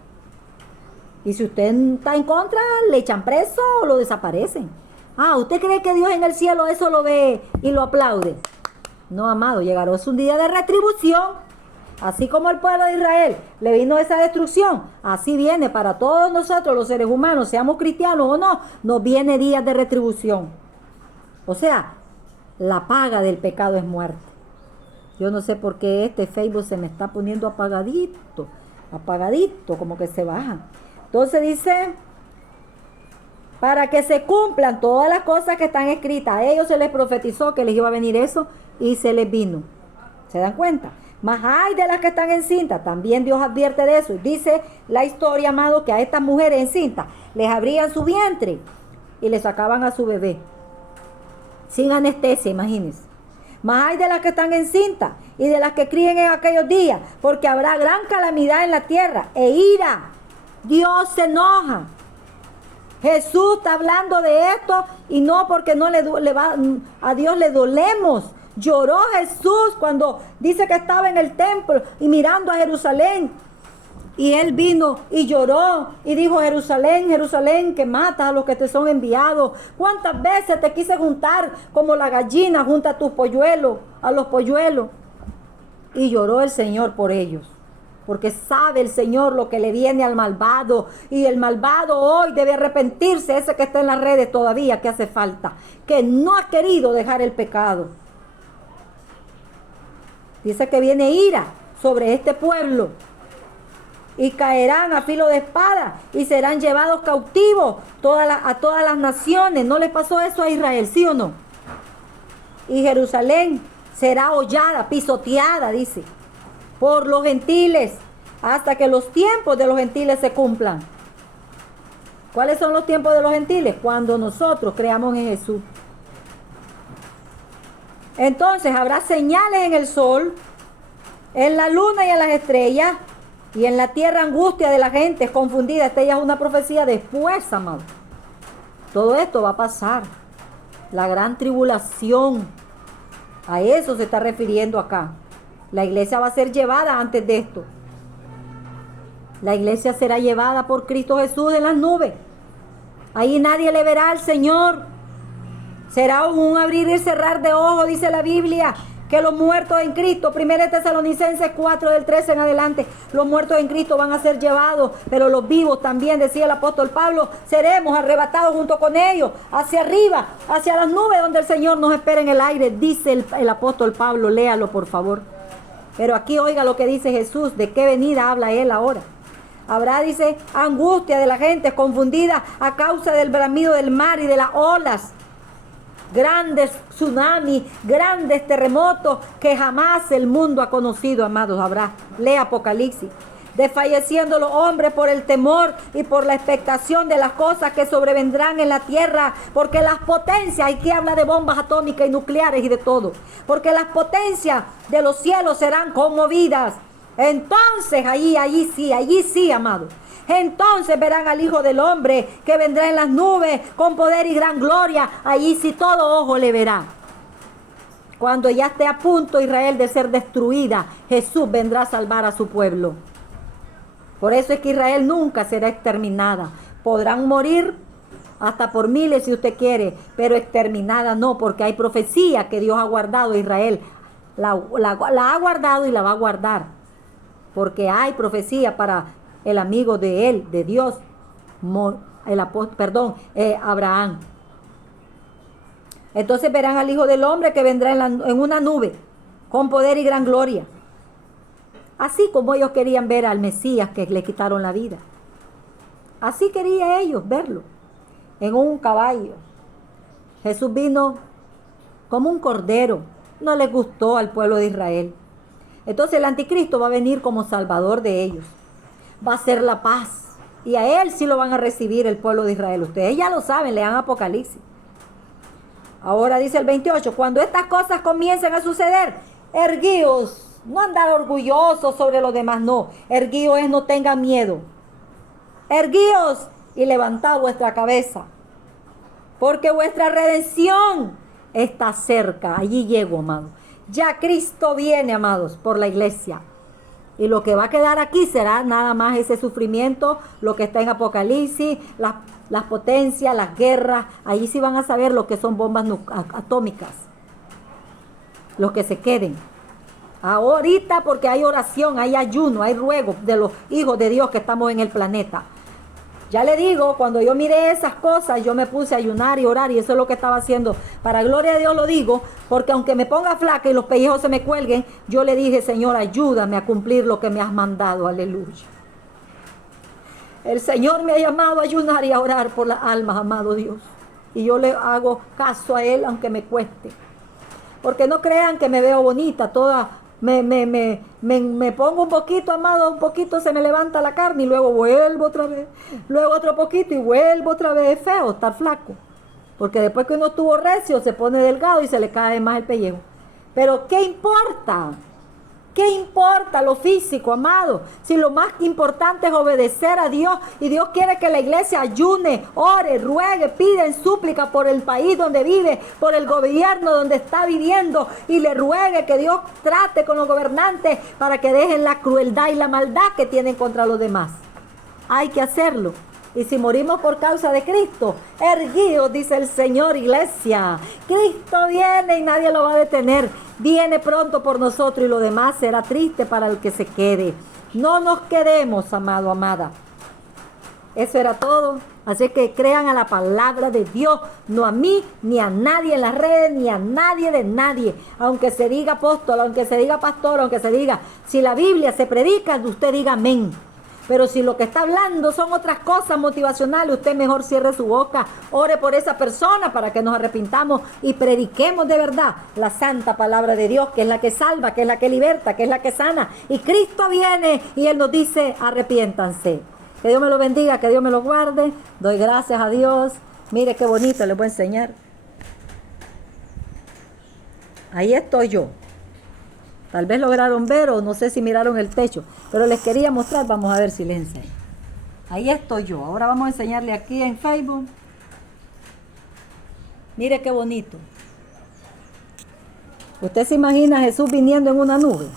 Y si usted está en contra, le echan preso o lo desaparecen. ¿Usted cree que Dios en el cielo eso lo ve y lo aplaude? No, amado, llegará un día de retribución. Así como el pueblo de Israel le vino esa destrucción, así viene para todos nosotros los seres humanos, seamos cristianos o no, nos viene días de retribución. O sea, la paga del pecado es muerte. Yo no sé por qué este Facebook se me está poniendo apagadito, como que se baja. Entonces dice, para que se cumplan todas las cosas que están escritas. A ellos se les profetizó que les iba a venir eso y se les vino. ¿Se dan cuenta? Mas hay de las que están encintas, también Dios advierte de eso. Dice la historia, amado, que a estas mujeres encintas les abrían su vientre y les sacaban a su bebé. Sin anestesia, imagínense. Mas hay de las que están encintas y de las que críen en aquellos días, porque habrá gran calamidad en la tierra e ira. Dios se enoja. Jesús está hablando de esto y no porque no a Dios le dolemos. Lloró Jesús cuando dice que estaba en el templo y mirando a Jerusalén. Y él vino y lloró y dijo, Jerusalén, Jerusalén, que matas a los que te son enviados. ¿Cuántas veces te quise juntar como la gallina junta a tus polluelos, a los polluelos? Y lloró el Señor por ellos. Porque sabe el Señor lo que le viene al malvado. Y el malvado hoy debe arrepentirse, ese que está en las redes todavía, que hace falta. Que no ha querido dejar el pecado. Dice que viene ira sobre este pueblo. y caerán a filo de espada y serán llevados cautivos a todas las naciones. ¿No le pasó eso a Israel, sí o no? Y Jerusalén será hollada, pisoteada, dice, por los gentiles, hasta que los tiempos de los gentiles se cumplan. ¿Cuáles son los tiempos de los gentiles? Cuando nosotros creamos en Jesús. Entonces habrá señales en el sol, en la luna y en las estrellas, y en la tierra angustia de la gente confundida. Esta ya es una profecía después, amado. Todo esto va a pasar. La gran tribulación. A eso se está refiriendo acá. La iglesia va a ser llevada antes de esto. La iglesia será llevada por Cristo Jesús en las nubes. Ahí nadie le verá al Señor. Será un abrir y cerrar de ojos, dice la Biblia, que los muertos en Cristo, 1 Tesalonicenses 4 del 13 en adelante, los muertos en Cristo van a ser llevados, pero los vivos también, decía el apóstol Pablo, seremos arrebatados junto con ellos, hacia arriba, hacia las nubes donde el Señor nos espera en el aire, dice el apóstol Pablo, léalo por favor. Pero aquí oiga lo que dice Jesús, de qué venida habla él ahora. Habrá, dice, angustia de la gente confundida a causa del bramido del mar y de las olas. Grandes tsunamis, grandes terremotos que jamás el mundo ha conocido, amados, habrá. Lee Apocalipsis. Desfalleciendo los hombres por el temor y por la expectación de las cosas que sobrevendrán en la tierra, porque las potencias, aquí habla de bombas atómicas y nucleares y de todo, porque las potencias de los cielos serán conmovidas. Entonces, allí sí, amado. Entonces verán al Hijo del Hombre que vendrá en las nubes con poder y gran gloria. Allí sí todo ojo le verá. Cuando ya esté a punto Israel de ser destruida, Jesús vendrá a salvar a su pueblo. Por eso es que Israel nunca será exterminada. Podrán morir hasta por miles si usted quiere, pero exterminada no, porque hay profecía que Dios ha guardado a Israel. La ha guardado y la va a guardar. Porque hay profecía para el amigo de él, de Dios, Abraham. Entonces verán al Hijo del Hombre que vendrá en una nube, con poder y gran gloria. Así como ellos querían ver al Mesías que le quitaron la vida. Así querían ellos verlo, en un caballo. Jesús vino como un cordero. No les gustó al pueblo de Israel. Entonces el anticristo va a venir como salvador de ellos. Va a ser la paz. Y a él sí lo van a recibir el pueblo de Israel. Ustedes ya lo saben, lean Apocalipsis. Ahora dice el 28, cuando estas cosas comiencen a suceder, erguíos, no andar orgullosos sobre los demás, no. Erguíos es no tengan miedo. Erguíos y levantad vuestra cabeza, porque vuestra redención está cerca. Allí llego, amado. Ya Cristo viene, amados, por la iglesia. Y lo que va a quedar aquí será nada más ese sufrimiento, lo que está en Apocalipsis, las potencias, las guerras. Allí sí van a saber lo que son bombas atómicas. Los que se queden. Ahorita porque hay oración, hay ayuno, hay ruego de los hijos de Dios que estamos en el planeta. Ya le digo, cuando yo miré esas cosas, yo me puse a ayunar y orar, y eso es lo que estaba haciendo. Para gloria de Dios lo digo, porque aunque me ponga flaca y los pellejos se me cuelguen, yo le dije, Señor, ayúdame a cumplir lo que me has mandado. Aleluya. El Señor me ha llamado a ayunar y a orar por las almas, amado Dios. Y yo le hago caso a Él, aunque me cueste. Porque no crean que me veo bonita, toda... Me pongo un poquito, amado, un poquito se me levanta la carne y luego vuelvo otra vez, luego otro poquito y vuelvo otra vez. Es feo estar flaco, porque después que uno estuvo recio se pone delgado y se le cae más el pellejo. Pero ¿qué importa? ¿Qué importa lo físico, amado? Si lo más importante es obedecer a Dios, y Dios quiere que la iglesia ayune, ore, ruegue, pida en súplica por el país donde vive, por el gobierno donde está viviendo, y le ruegue que Dios trate con los gobernantes para que dejen la crueldad y la maldad que tienen contra los demás. Hay que hacerlo. Y si morimos por causa de Cristo, erguíos, dice el Señor, iglesia. Cristo viene y nadie lo va a detener. Viene pronto por nosotros y lo demás será triste para el que se quede. No nos quedemos, amado, amada. Eso era todo. Así que crean a la palabra de Dios, no a mí, ni a nadie en las redes, ni a nadie de nadie. Aunque se diga apóstol, aunque se diga pastor, aunque se diga, si la Biblia se predica, usted diga amén. Pero si lo que está hablando son otras cosas motivacionales, usted mejor cierre su boca, ore por esa persona para que nos arrepintamos y prediquemos de verdad la santa palabra de Dios, que es la que salva, que es la que liberta, que es la que sana. Y Cristo viene y Él nos dice, arrepiéntanse. Que Dios me lo bendiga, que Dios me lo guarde. Doy gracias a Dios. Mire qué bonito, les voy a enseñar. Ahí estoy yo. Tal vez lograron ver o no sé si miraron el techo, pero les quería mostrar, vamos a ver si les enseño. Ahí estoy yo. Ahora vamos a enseñarle aquí en Facebook. Mire qué bonito. ¿Usted se imagina a Jesús viniendo en una nube?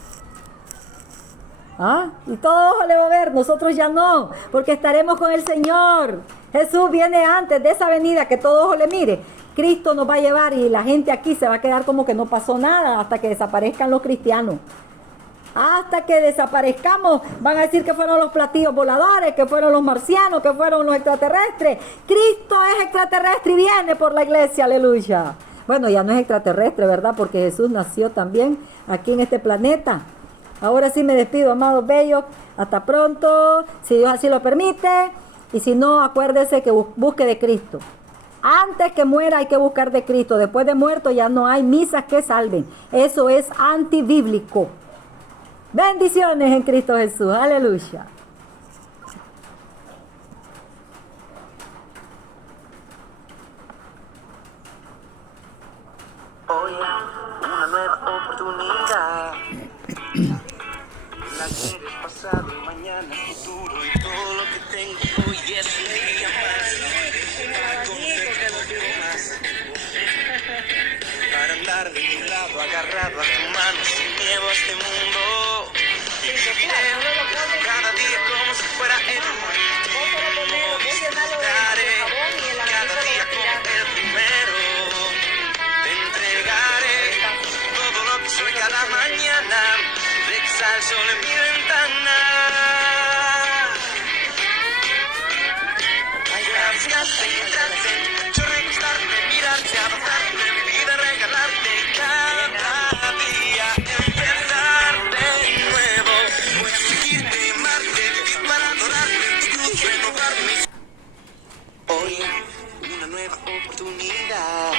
¿Ah? Y todo ojo le va a ver, nosotros ya no, porque estaremos con el Señor. Jesús viene antes de esa venida, que todo ojo le mire. Cristo nos va a llevar y la gente aquí se va a quedar como que no pasó nada hasta que desaparezcan los cristianos. Hasta que desaparezcamos, van a decir que fueron los platillos voladores, que fueron los marcianos, que fueron los extraterrestres. Cristo es extraterrestre y viene por la iglesia, aleluya. Bueno, ya no es extraterrestre, ¿verdad? Porque Jesús nació también aquí en este planeta. Ahora sí me despido, amados bellos. Hasta pronto, si Dios así lo permite. Y si no, acuérdese que busque de Cristo. Antes que muera hay que buscar de Cristo. Después de muerto ya no hay misas que salven. Eso es antibíblico. Bendiciones en Cristo Jesús. Aleluya. Hoy una nueva oportunidad. El ayer es pasado, mañana es futuro y todo lo que tengo hoy es un día más. Para conocerte un poco más. Para andar de mi lado, agarrado a tu mano, sin miedo a este mundo. Y viviré cada día como si fuera el último. Disfrutaré cada día como el primero. Te entregaré todo lo que soy cada mañana. De que sale el sol en mi ventana. Hay gracias de encontrarte, yo reconquistarte, mirarte, abrazarte, mi vida regalarte cada día, empezar de nuevo. Voy a seguirte, amarte, vivir para adorarte, en tu cruz renovarme. Hoy una nueva oportunidad.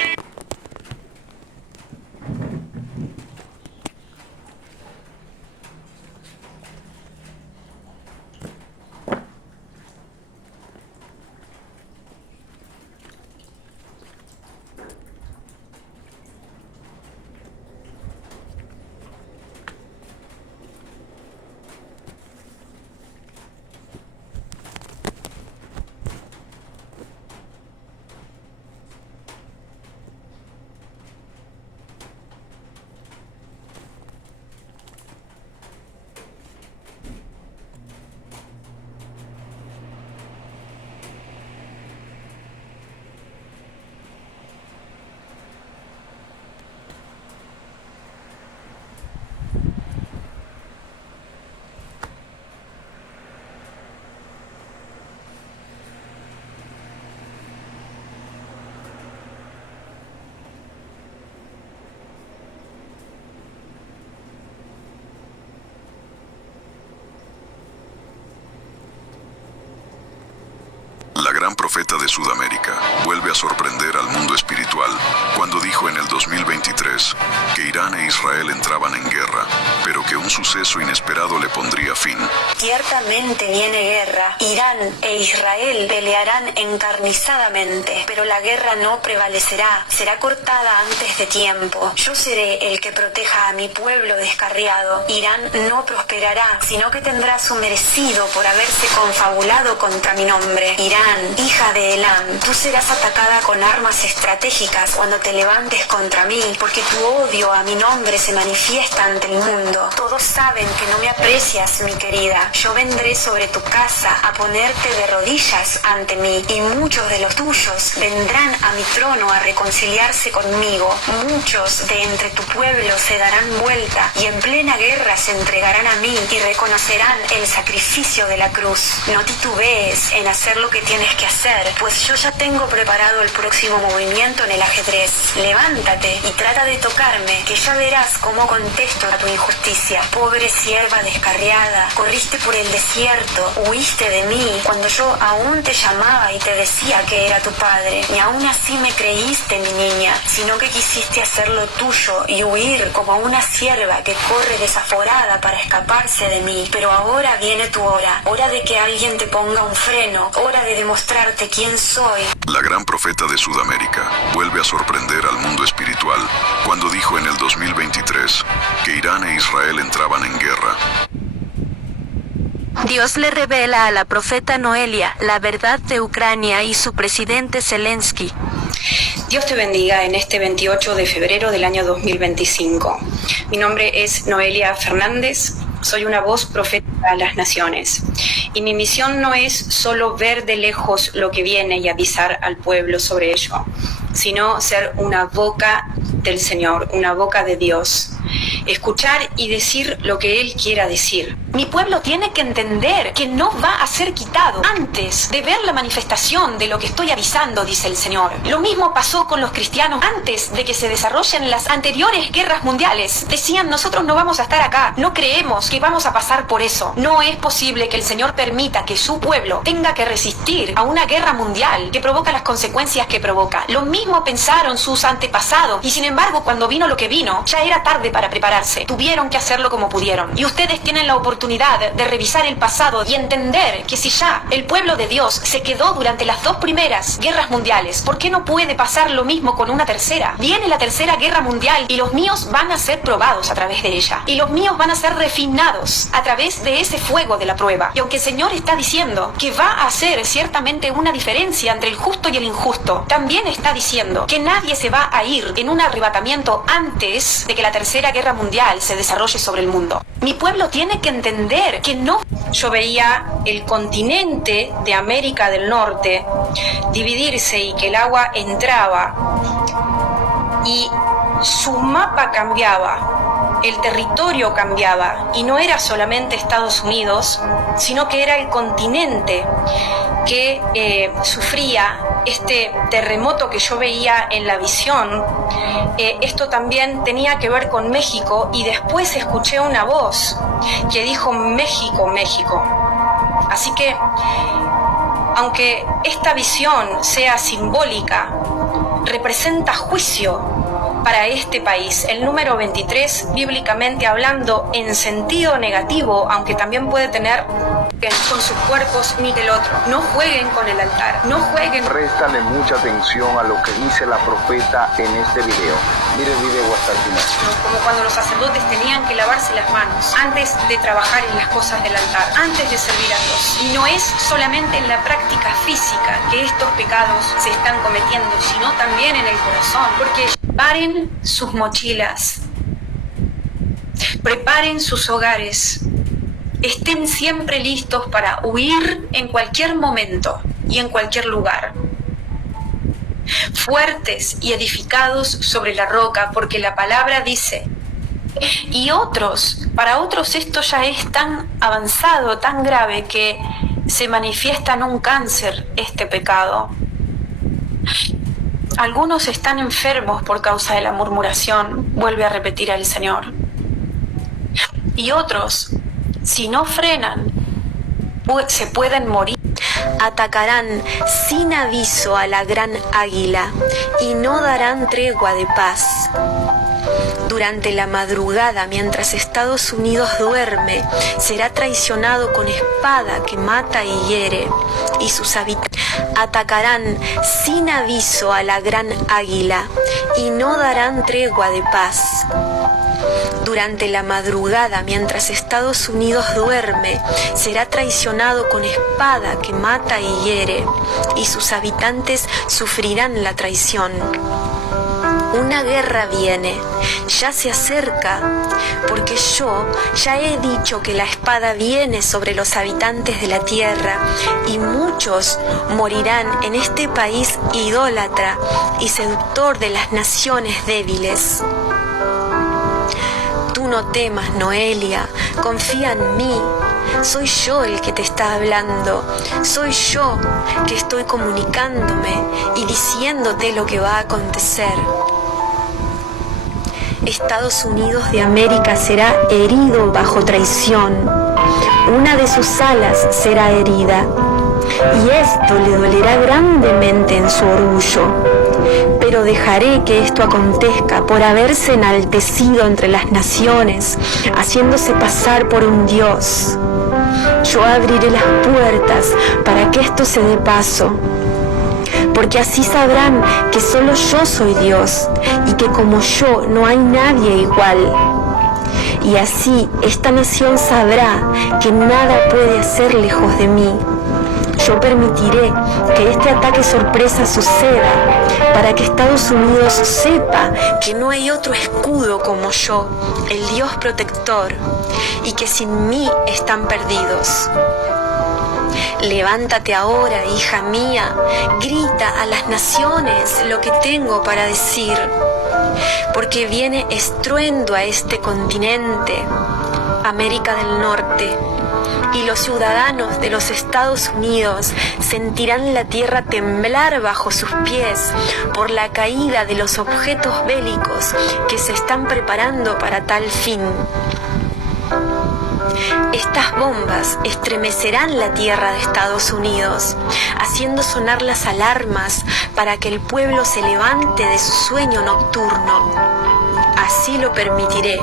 La gran profeta de Sudamérica vuelve a sorprender al mundo espiritual cuando dijo en el 2023 que Irán e Israel entraban en guerra, pero que un suceso inesperado le pondría fin. Ciertamente viene guerra. Irán e Israel pelearán encarnizadamente, pero la guerra no prevalecerá, será cortada antes de tiempo. Yo seré el que proteja a mi pueblo descarriado. Irán no prosperará, sino que tendrá su merecido por haberse confabulado contra mi nombre. Irán, hija de Elam, tú serás atacada con armas estratégicas cuando te levantes contra mí, porque tu odio a mi nombre se manifiesta ante el mundo. Todos saben que no me aprecias, mi querida. Yo vendré sobre tu casa a ponerte de rodillas ante mí, y muchos de los tuyos vendrán a mi trono a reconciliarse conmigo. Muchos de entre tu pueblo se darán vuelta y en plena guerra se entregarán a mí y reconocerán el sacrificio de la cruz. No titubees en hacer lo que tienes que hacer, pues yo ya tengo preparado el próximo movimiento en el ajedrez. Levántate y trata de tocarme, que ya verás cómo contesto a tu injusticia. Pobre sierva descarriada, corriste por el desierto, huiste de mí, cuando yo aún te llamaba y te decía que era tu padre. Ni aún así me creíste, mi niña, sino que quisiste hacerlo tuyo y huir como una sierva que corre desaforada para escaparse de mí. Pero ahora viene tu hora, hora de que alguien te ponga un freno, hora de demostrarte quién soy. La gran profeta de Sudamérica vuelve a sorprender al mundo espiritual cuando dijo en el 2023 que Irán e Israel entraban en guerra. Dios le revela a la profeta Noelia la verdad de Ucrania y su presidente Zelensky. Dios te bendiga en este 28 de febrero del año 2025. Mi nombre es Noelia Fernández, soy una voz profética a las naciones. Y mi misión no es solo ver de lejos lo que viene y avisar al pueblo sobre ello, sino ser una boca del Señor, una boca de Dios. Escuchar y decir lo que Él quiera decir. Mi pueblo tiene que entender que no va a ser quitado antes de ver la manifestación de lo que estoy avisando, dice el Señor. Lo mismo pasó con los cristianos antes de que se desarrollen las anteriores guerras mundiales. Decían, nosotros no vamos a estar acá, no creemos que vamos a pasar por eso. No es posible que el Señor permita que su pueblo tenga que resistir a una guerra mundial que provoca las consecuencias que provoca. Lo mismo pensaron sus antepasados y sin embargo cuando vino lo que vino, ya era tarde para prepararse. Tuvieron que hacerlo como pudieron. Y ustedes tienen la oportunidad de revisar el pasado y entender que si ya el pueblo de Dios se quedó durante las dos primeras guerras mundiales, ¿por qué no puede pasar lo mismo con una tercera? Viene la tercera guerra mundial y los míos van a ser probados a través de ella. Y los míos van a ser refinados a través de ese fuego de la prueba. Y aunque el Señor está diciendo que va a hacer ciertamente una diferencia entre el justo y el injusto, también está diciendo que nadie se va a ir en un arrebatamiento antes de que la tercera guerra mundial se desarrolle sobre el mundo. Mi pueblo tiene que entender que no. Yo veía el continente de América del Norte dividirse y que el agua entraba y su mapa cambiaba, el territorio cambiaba y no era solamente Estados Unidos, sino que era el continente que sufría este terremoto que yo veía en la visión. Esto también tenía que ver con México y después escuché una voz que dijo México, México. Así que, aunque esta visión sea simbólica, representa juicio para este país. El número 23, bíblicamente hablando, en sentido negativo, aunque también puede tener con sus cuerpos ni del otro. No jueguen con el altar, no jueguen. Préstale mucha atención a lo que dice la profeta en este video. Mire el video hasta el final. Como cuando los sacerdotes tenían que lavarse las manos antes de trabajar en las cosas del altar, antes de servir a Dios. Y no es solamente en la práctica física que estos pecados se están cometiendo, sino también en el corazón. Porque preparen sus mochilas, preparen sus hogares, estén siempre listos para huir en cualquier momento y en cualquier lugar. Fuertes y edificados sobre la roca, porque la palabra dice. Y para otros esto ya es tan avanzado, tan grave, que se manifiesta en un cáncer este pecado. Algunos están enfermos por causa de la murmuración, vuelve a repetir el Señor. Y otros, si no frenan, se pueden morir. Atacarán sin aviso a la gran águila y no darán tregua de paz. Durante la madrugada, mientras Estados Unidos duerme, será traicionado con espada que mata y hiere, y sus habitantes atacarán sin aviso a la gran águila y no darán tregua de paz. Durante la madrugada, mientras Estados Unidos duerme, será traicionado con espada que mata y hiere, y sus habitantes sufrirán la traición. Una guerra viene, ya se acerca, porque yo ya he dicho que la espada viene sobre los habitantes de la tierra, y muchos morirán en este país idólatra y seductor de las naciones débiles. Tú no temas, Noelia, confía en mí. soy yo el que te está hablando, soy yo que estoy comunicándome y diciéndote lo que va a acontecer. Estados Unidos de América será herido bajo traición. Una de sus alas será herida, y esto le dolerá grandemente en su orgullo. Pero dejaré que esto acontezca por haberse enaltecido entre las naciones, haciéndose pasar por un Dios. Yo abriré las puertas para que esto se dé paso, porque así sabrán que solo yo soy Dios y que como yo no hay nadie igual. Y así esta nación sabrá que nada puede hacer lejos de mí. Yo permitiré que este ataque sorpresa suceda para que Estados Unidos sepa que no hay otro escudo como yo, el Dios protector, y que sin mí están perdidos. Levántate ahora, hija mía, grita a las naciones lo que tengo para decir, porque viene estruendo a este continente, América del Norte, y los ciudadanos de los Estados Unidos sentirán la tierra temblar bajo sus pies por la caída de los objetos bélicos que se están preparando para tal fin. Estas bombas estremecerán la tierra de Estados Unidos, haciendo sonar las alarmas para que el pueblo se levante de su sueño nocturno. Así lo permitiré.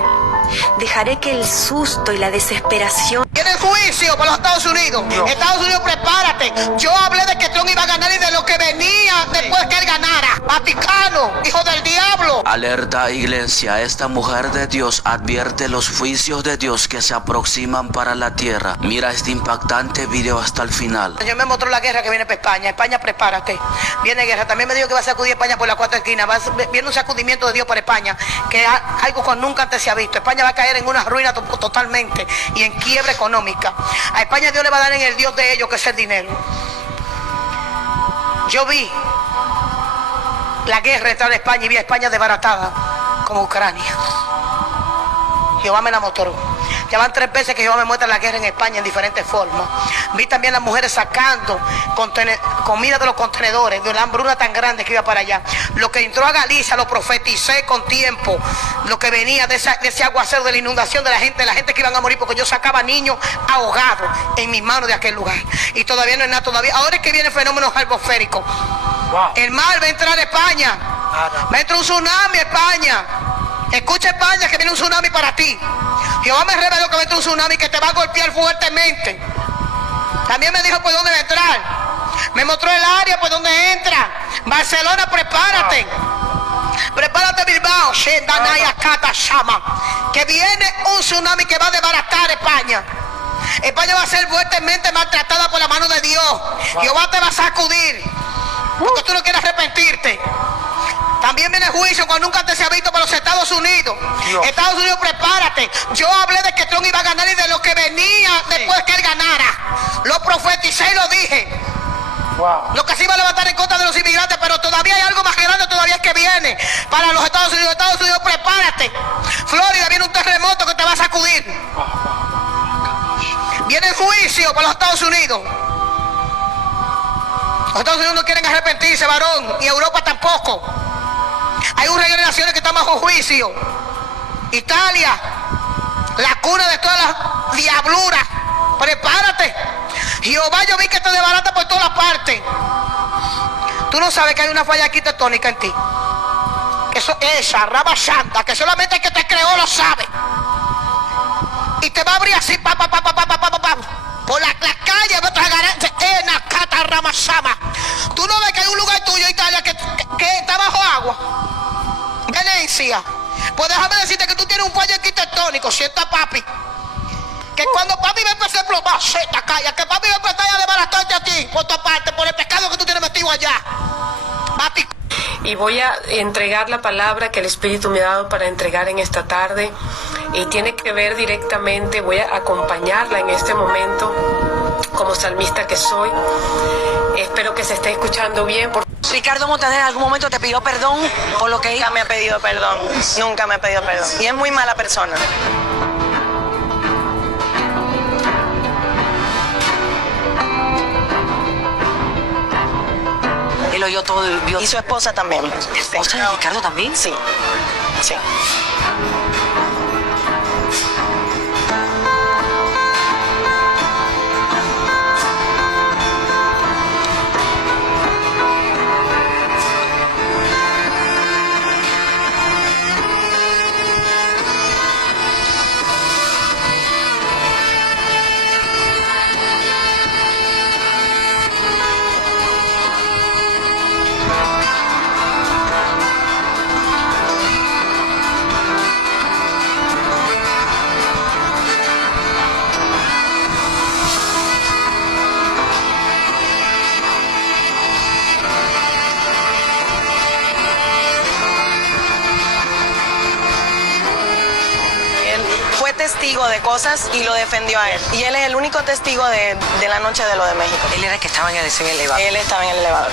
Dejaré que el susto y la desesperación... Tiene juicio para los Estados Unidos. No. Estados Unidos, prepárate. Yo hablé de que Trump iba a ganar y de lo que venía después que él ganara. Vaticano, hijo del diablo. Alerta, iglesia, esta mujer de Dios advierte los juicios de Dios que se aproximan para la tierra. Mira este impactante video hasta el final. El Señor me mostró la guerra que viene para España. España, prepárate. Viene guerra. También me dijo que va a sacudir España por las cuatro esquinas. Viene un sacudimiento de Dios para España, que es algo que nunca antes se ha visto. España va a caer en una ruina totalmente y en quiebra económica. A España Dios le va a dar en el Dios de ellos, que es el dinero. Yo vi la guerra entre España y vi a España desbaratada como Ucrania. Jehová me la mostró. Ya van 3 veces que Jehová me muestra la guerra en España en diferentes formas. Vi también las mujeres sacando comida de los contenedores, de la hambruna tan grande que iba para allá. Lo que entró a Galicia lo profeticé con tiempo. Lo que venía de ese aguacero, de la inundación de la gente que iban a morir, porque yo sacaba niños ahogados en mis manos de aquel lugar. Y todavía no es nada todavía. Ahora es que viene el fenómeno atmosférico. Wow. El mar va a entrar a España. Va a entrar un tsunami a España. Escucha España, que viene un tsunami para ti. Jehová me reveló que va a entrar un tsunami que te va a golpear fuertemente. También me dijo por dónde va a entrar. Me mostró el área por donde entra. Barcelona, prepárate. Prepárate, Bilbao. Que viene un tsunami que va a desbaratar España. España va a ser fuertemente maltratada por la mano de Dios. Jehová te va a sacudir, porque tú no quieres arrepentirte. También viene juicio cuando nunca antes se ha visto para los Estados Unidos. No. Estados Unidos, prepárate. Yo hablé de que Trump iba a ganar y de lo que venía después que él ganara. Lo profeticé y lo dije. Wow. Lo que se iba a levantar en contra de los inmigrantes, pero todavía hay algo más grande todavía que viene para los Estados Unidos. Estados Unidos, prepárate. Florida, viene un terremoto que te va a sacudir. Viene juicio para los Estados Unidos. Los Estados Unidos no quieren arrepentirse, varón, y Europa tampoco. Hay un reino de naciones que está bajo juicio. Italia, la cuna de todas las diabluras. Prepárate. Jehová, yo vi que te desbarata por todas partes. Tú no sabes que hay una falla arquitectónica en ti. Eso es esa raba santa, que solamente el que te creó lo sabe. Y te va a abrir así, por la calle, tú no ves que hay un lugar tuyo, Italia, que está bajo agua. Venecia. Pues déjame decirte que tú tienes un fallo arquitectónico, ¿cierto, papi? Que cuando papi va a empezar a explotar, calla, que papi va a empezar a desbaratarte a ti, por tu parte, por el pecado que tú tienes metido allá. Papi. Y voy a entregar la palabra que el Espíritu me ha dado para entregar en esta tarde. Y tiene que ver directamente, voy a acompañarla en este momento como salmista que soy. Espero que se esté escuchando bien. Ricardo Montaner en algún momento te pidió perdón por lo que hizo. Nunca me ha pedido perdón, nunca me ha pedido perdón. Y es muy mala persona. Él oyó todo. Vio. Y su esposa también. ¿Esposa de Ricardo también? Sí, sí. Testigo de cosas y lo defendió a él. Y él es el único testigo de la noche de lo de México. Él era el que estaba en el elevador. Él estaba en el elevador.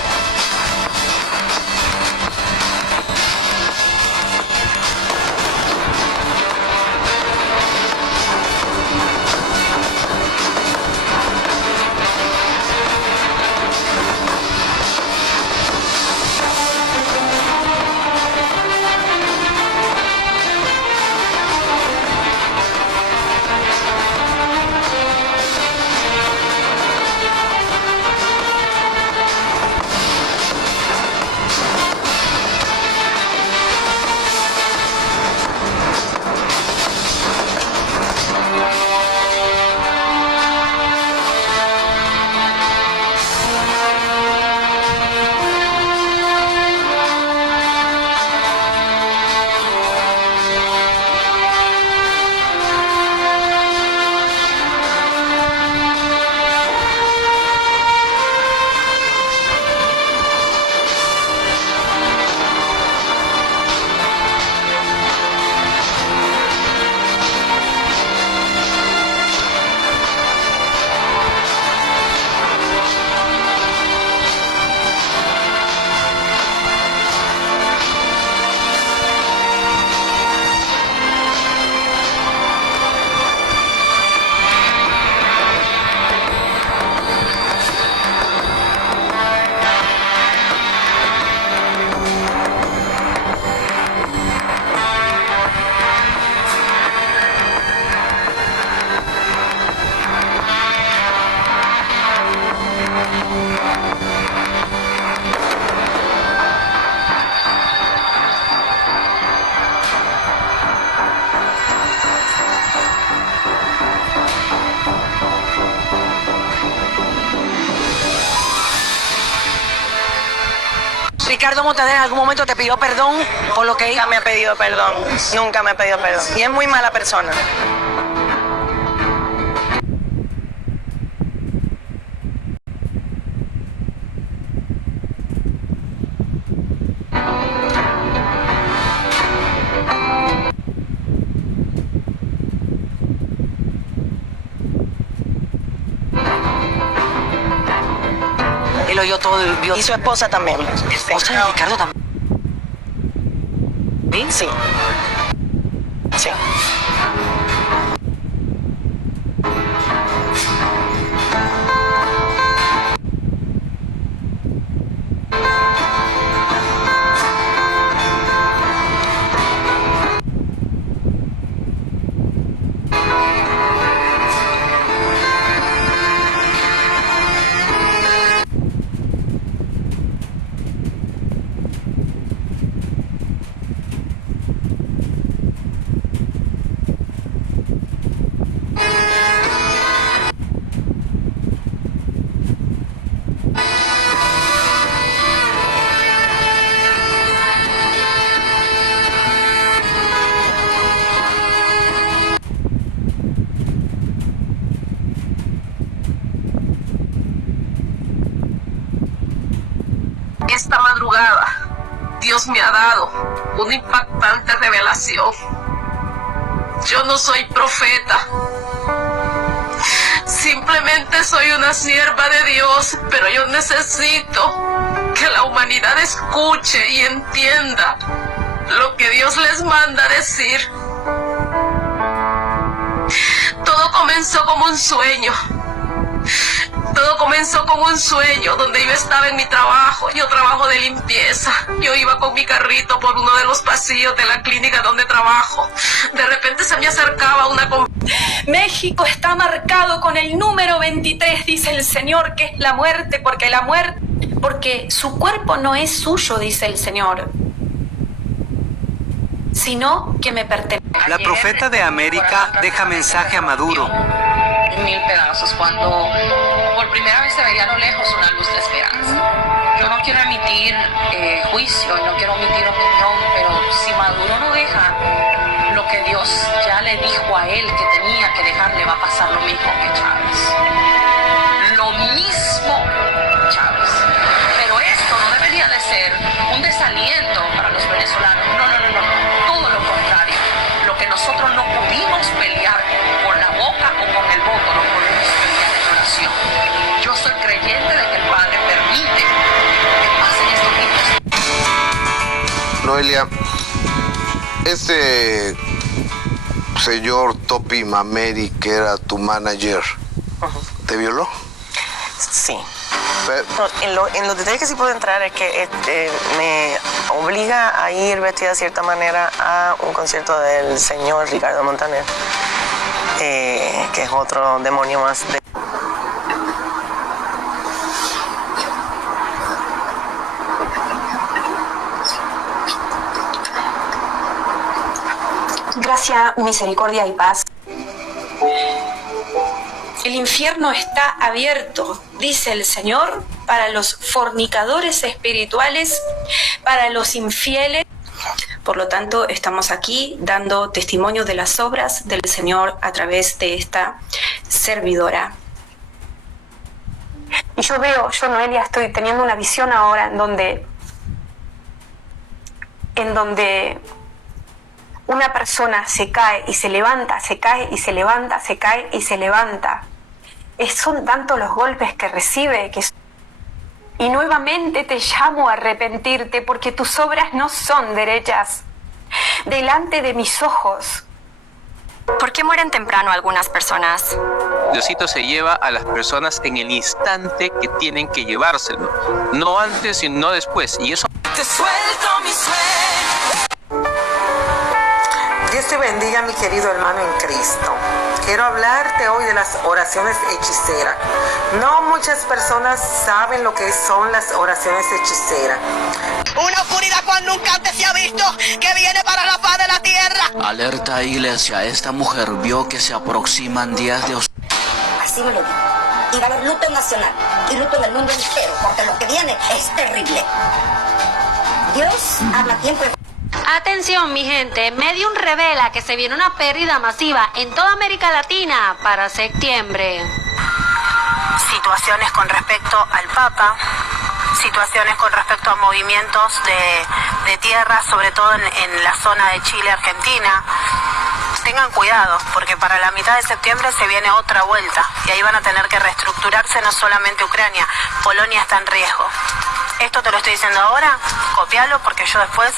Ricardo Montaner en algún momento te pidió perdón por lo que hizo. Nunca me ha pedido perdón. Nunca me ha pedido perdón. Y es muy mala persona. Él oyó todo. Vio. Y su esposa también. ¿Esposa de Ricardo también? Sí. Sí. Esta madrugada, Dios me ha dado una impactante revelación. Yo no soy profeta. Simplemente soy una sierva de Dios, pero yo necesito que la humanidad escuche y entienda lo que Dios les manda decir. Todo comenzó como un sueño. Todo comenzó con un sueño donde yo estaba en mi trabajo. Yo trabajo de limpieza. Yo iba con mi carrito por uno de los pasillos de la clínica donde trabajo. De repente se me acercaba una México está marcado con el número 23, dice el Señor, que es la muerte, porque su cuerpo no es suyo, dice el Señor, sino que me pertenece. La profeta de América deja mensaje a Maduro. 1000 pedazos cuando por primera vez se veía a lo lejos una luz de esperanza. Yo no quiero emitir juicio y no quiero emitir opinión, pero si Maduro no deja lo que Dios ya le dijo a él que tenía que dejar, le va a pasar lo mismo que Chávez. Lo mismo Chávez. Pero esto no debería de ser un desaliento para los venezolanos. No. Todo lo contrario. Lo que nosotros no pudimos pelear con la boca o con el voto, lo podemos pelear en oración. Yo soy creyente de que el Padre permite que pasen estos tipos. Noelia, este señor Topi Mameri, que era tu manager, ¿te violó? Sí. En los detalles que sí puedo entrar es que me obliga a ir vestida de cierta manera a un concierto del señor Ricardo Montaner, que es otro demonio más de... Gracia, misericordia y paz. El infierno está abierto, dice el Señor, para los fornicadores espirituales, para los infieles. Por lo tanto, estamos aquí dando testimonio de las obras del Señor a través de esta servidora. Y yo, Noelia, estoy teniendo una visión ahora en donde una persona se cae y se levanta, se cae y se levanta, se cae y se levanta. Son tantos los golpes que recibe y nuevamente te llamo a arrepentirte porque tus obras no son derechas delante de mis ojos. ¿Por qué mueren temprano algunas personas? Diosito se lleva a las personas en el instante que tienen que llevárselo, no antes sino después, y eso... Te suelto mi sueño. Dios te bendiga, mi querido hermano en Cristo. Quiero hablarte hoy de las oraciones hechiceras. No muchas personas saben lo que son las oraciones hechiceras. Una oscuridad cual nunca antes se ha visto, que viene para la paz de la tierra. Alerta, iglesia, esta mujer vio que se aproximan días de... Así me lo digo. Y va a haber luto nacional y luto en el mundo entero, porque lo que viene es terrible. Dios habla a tiempo. Atención, mi gente, Medium revela que se viene una pérdida masiva en toda América Latina para septiembre. Situaciones con respecto al Papa, situaciones con respecto a movimientos de tierra, sobre todo en la zona de Chile, Argentina. Tengan cuidado, porque para la mitad de septiembre se viene otra vuelta y ahí van a tener que reestructurarse no solamente Ucrania, Polonia está en riesgo. Esto te lo estoy diciendo ahora, copialo porque yo después...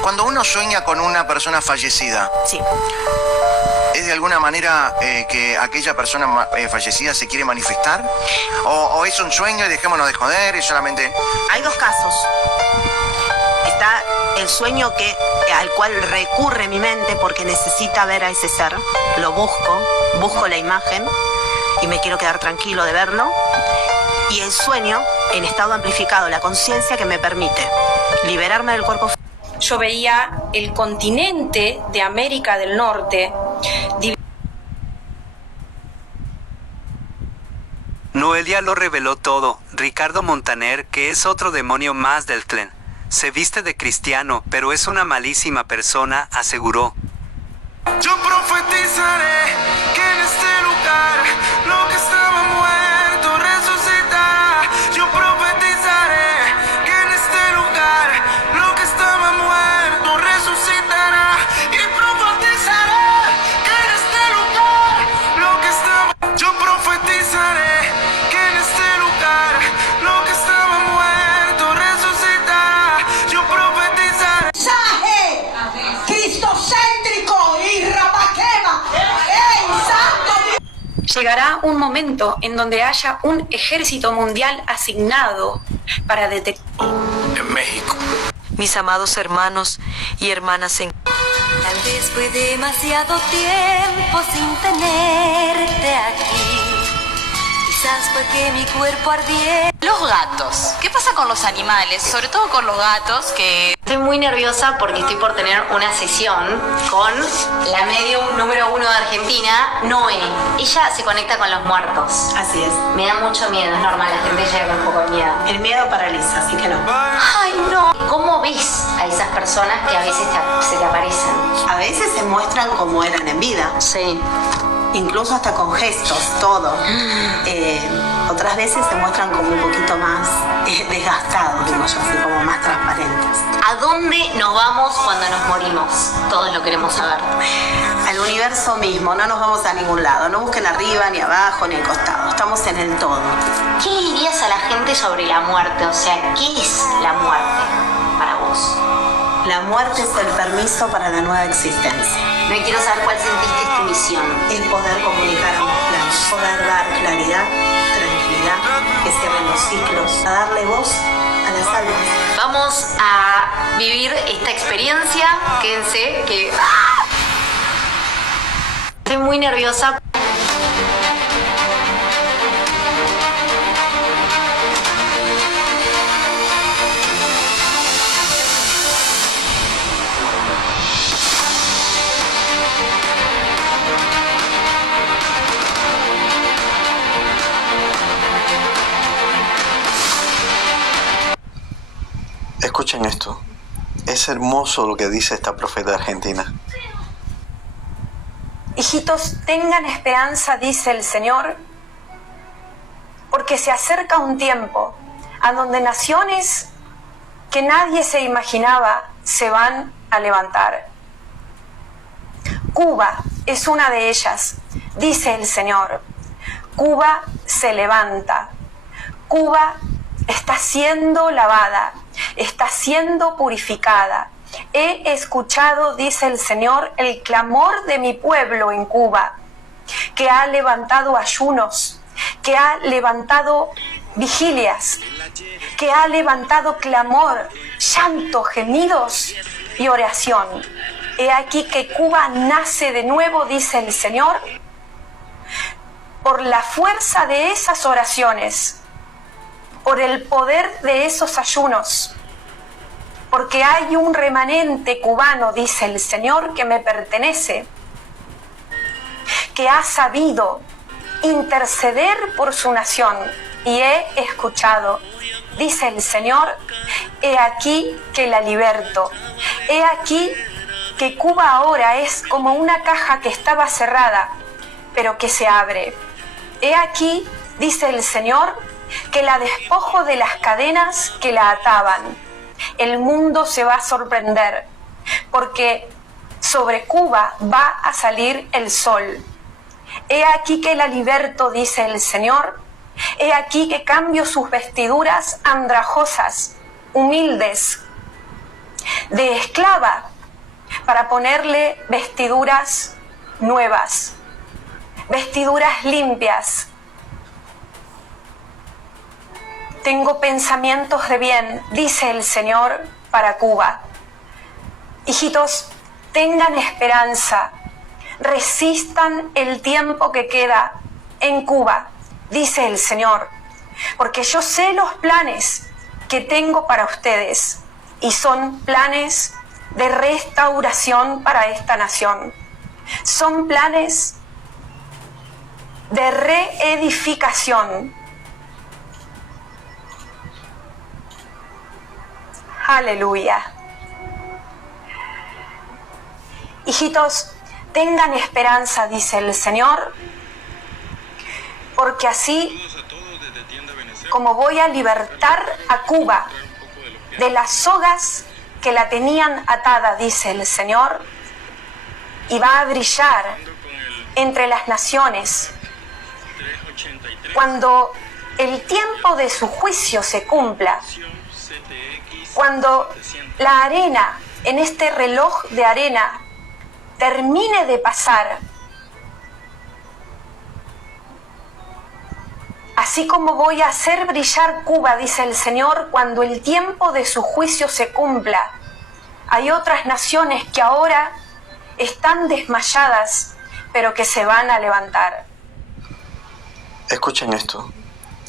Cuando uno sueña con una persona fallecida, sí, ¿es de alguna manera que aquella persona fallecida se quiere manifestar? ¿O es un sueño y dejémonos de joder y solamente...? Hay dos casos. Está el sueño al cual recurre mi mente porque necesita ver a ese ser. Lo busco la imagen y me quiero quedar tranquilo de verlo. Y el sueño en estado amplificado, la conciencia que me permite liberarme del cuerpo. Yo veía el continente de América del Norte. Noelia lo reveló todo. Ricardo Montaner, que es otro demonio más del clan, se viste de cristiano, pero es una malísima persona, aseguró. Yo profetizaré que en este lugar lo que estaba muerto resucitará. Yo profetizaré que en este lugar lo que estaba muerto resucitará. Y profetizaré que en este lugar lo que estaba... Yo profetizaré que en este lugar lo que estaba muerto resucitará. Yo profetizaré... ¡Mensaje cristocéntrico y rabaquema! ¡Ey, santo Dios! Llegará un momento en donde haya un ejército mundial asignado para detectar. En México. Mis amados hermanos y hermanas en... Tal vez fue demasiado tiempo sin tenerte aquí. Quizás fue que mi cuerpo ardía. Los gatos. ¿Qué pasa con los animales? Sobre todo con los gatos que... Estoy muy nerviosa porque estoy por tener una sesión con la medium número 1 de Argentina, Noé. Ella se conecta con los muertos. Así es. Me da mucho miedo, es normal, la gente llega con un poco de miedo. El miedo paraliza, así que no. ¡Ay, no! ¿Cómo ves a esas personas que a veces se te aparecen? A veces se muestran como eran en vida. Sí. Incluso hasta con gestos, todo. Otras veces se muestran como un poquito más desgastados, digo yo, así como más transparentes. ¿A dónde nos vamos cuando nos morimos? Todos lo queremos saber. Al universo mismo, no nos vamos a ningún lado. No busquen arriba, ni abajo, ni al costado. Estamos en el todo. ¿Qué le dirías a la gente sobre la muerte? O sea, ¿qué es la muerte para vos? La muerte es el permiso para la nueva existencia. No quiero saber cuál sentís que es tu misión. Es poder comunicar ambos planos, poder dar claridad, tranquilidad, que cierren los ciclos, a darle voz a las almas. Vamos a vivir esta experiencia. Quédense que... Estoy muy nerviosa. Escuchen esto. Es hermoso lo que dice esta profeta argentina. Hijitos, tengan esperanza, dice el Señor, porque se acerca un tiempo a donde naciones que nadie se imaginaba se van a levantar. Cuba es una de ellas, dice el Señor. Cuba se levanta. Cuba está siendo lavada, está siendo purificada. He escuchado, dice el Señor, el clamor de mi pueblo en Cuba, que ha levantado ayunos, que ha levantado vigilias, que ha levantado clamor, llanto, gemidos y oración. He aquí que Cuba nace de nuevo, dice el Señor, por la fuerza de esas oraciones, por el poder de esos ayunos, porque hay un remanente cubano, dice el Señor, que me pertenece, que ha sabido interceder por su nación, y he escuchado, dice el Señor, he aquí que la liberto, he aquí que Cuba ahora es como una caja que estaba cerrada, pero que se abre. He aquí, dice el Señor, que la despojo de las cadenas que la ataban. El mundo se va a sorprender, porque sobre Cuba va a salir el sol. He aquí que la liberto, dice el Señor. He aquí que cambio sus vestiduras andrajosas, humildes, de esclava, para ponerle vestiduras nuevas, vestiduras limpias. Tengo pensamientos de bien, dice el Señor, para Cuba. Hijitos, tengan esperanza, resistan el tiempo que queda en Cuba, dice el Señor, porque yo sé los planes que tengo para ustedes y son planes de restauración para esta nación. Son planes de reedificación. Aleluya. Hijitos, tengan esperanza, dice el Señor, porque así como voy a libertar a Cuba de las sogas que la tenían atada, dice el Señor, y va a brillar entre las naciones. Cuando el tiempo de su juicio se cumpla, cuando la arena, en este reloj de arena, termine de pasar, Así como voy a hacer brillar Cuba, dice el Señor, cuando el tiempo de su juicio se cumpla. Hay otras naciones que ahora están desmayadas, pero que se van a levantar. Escuchen esto.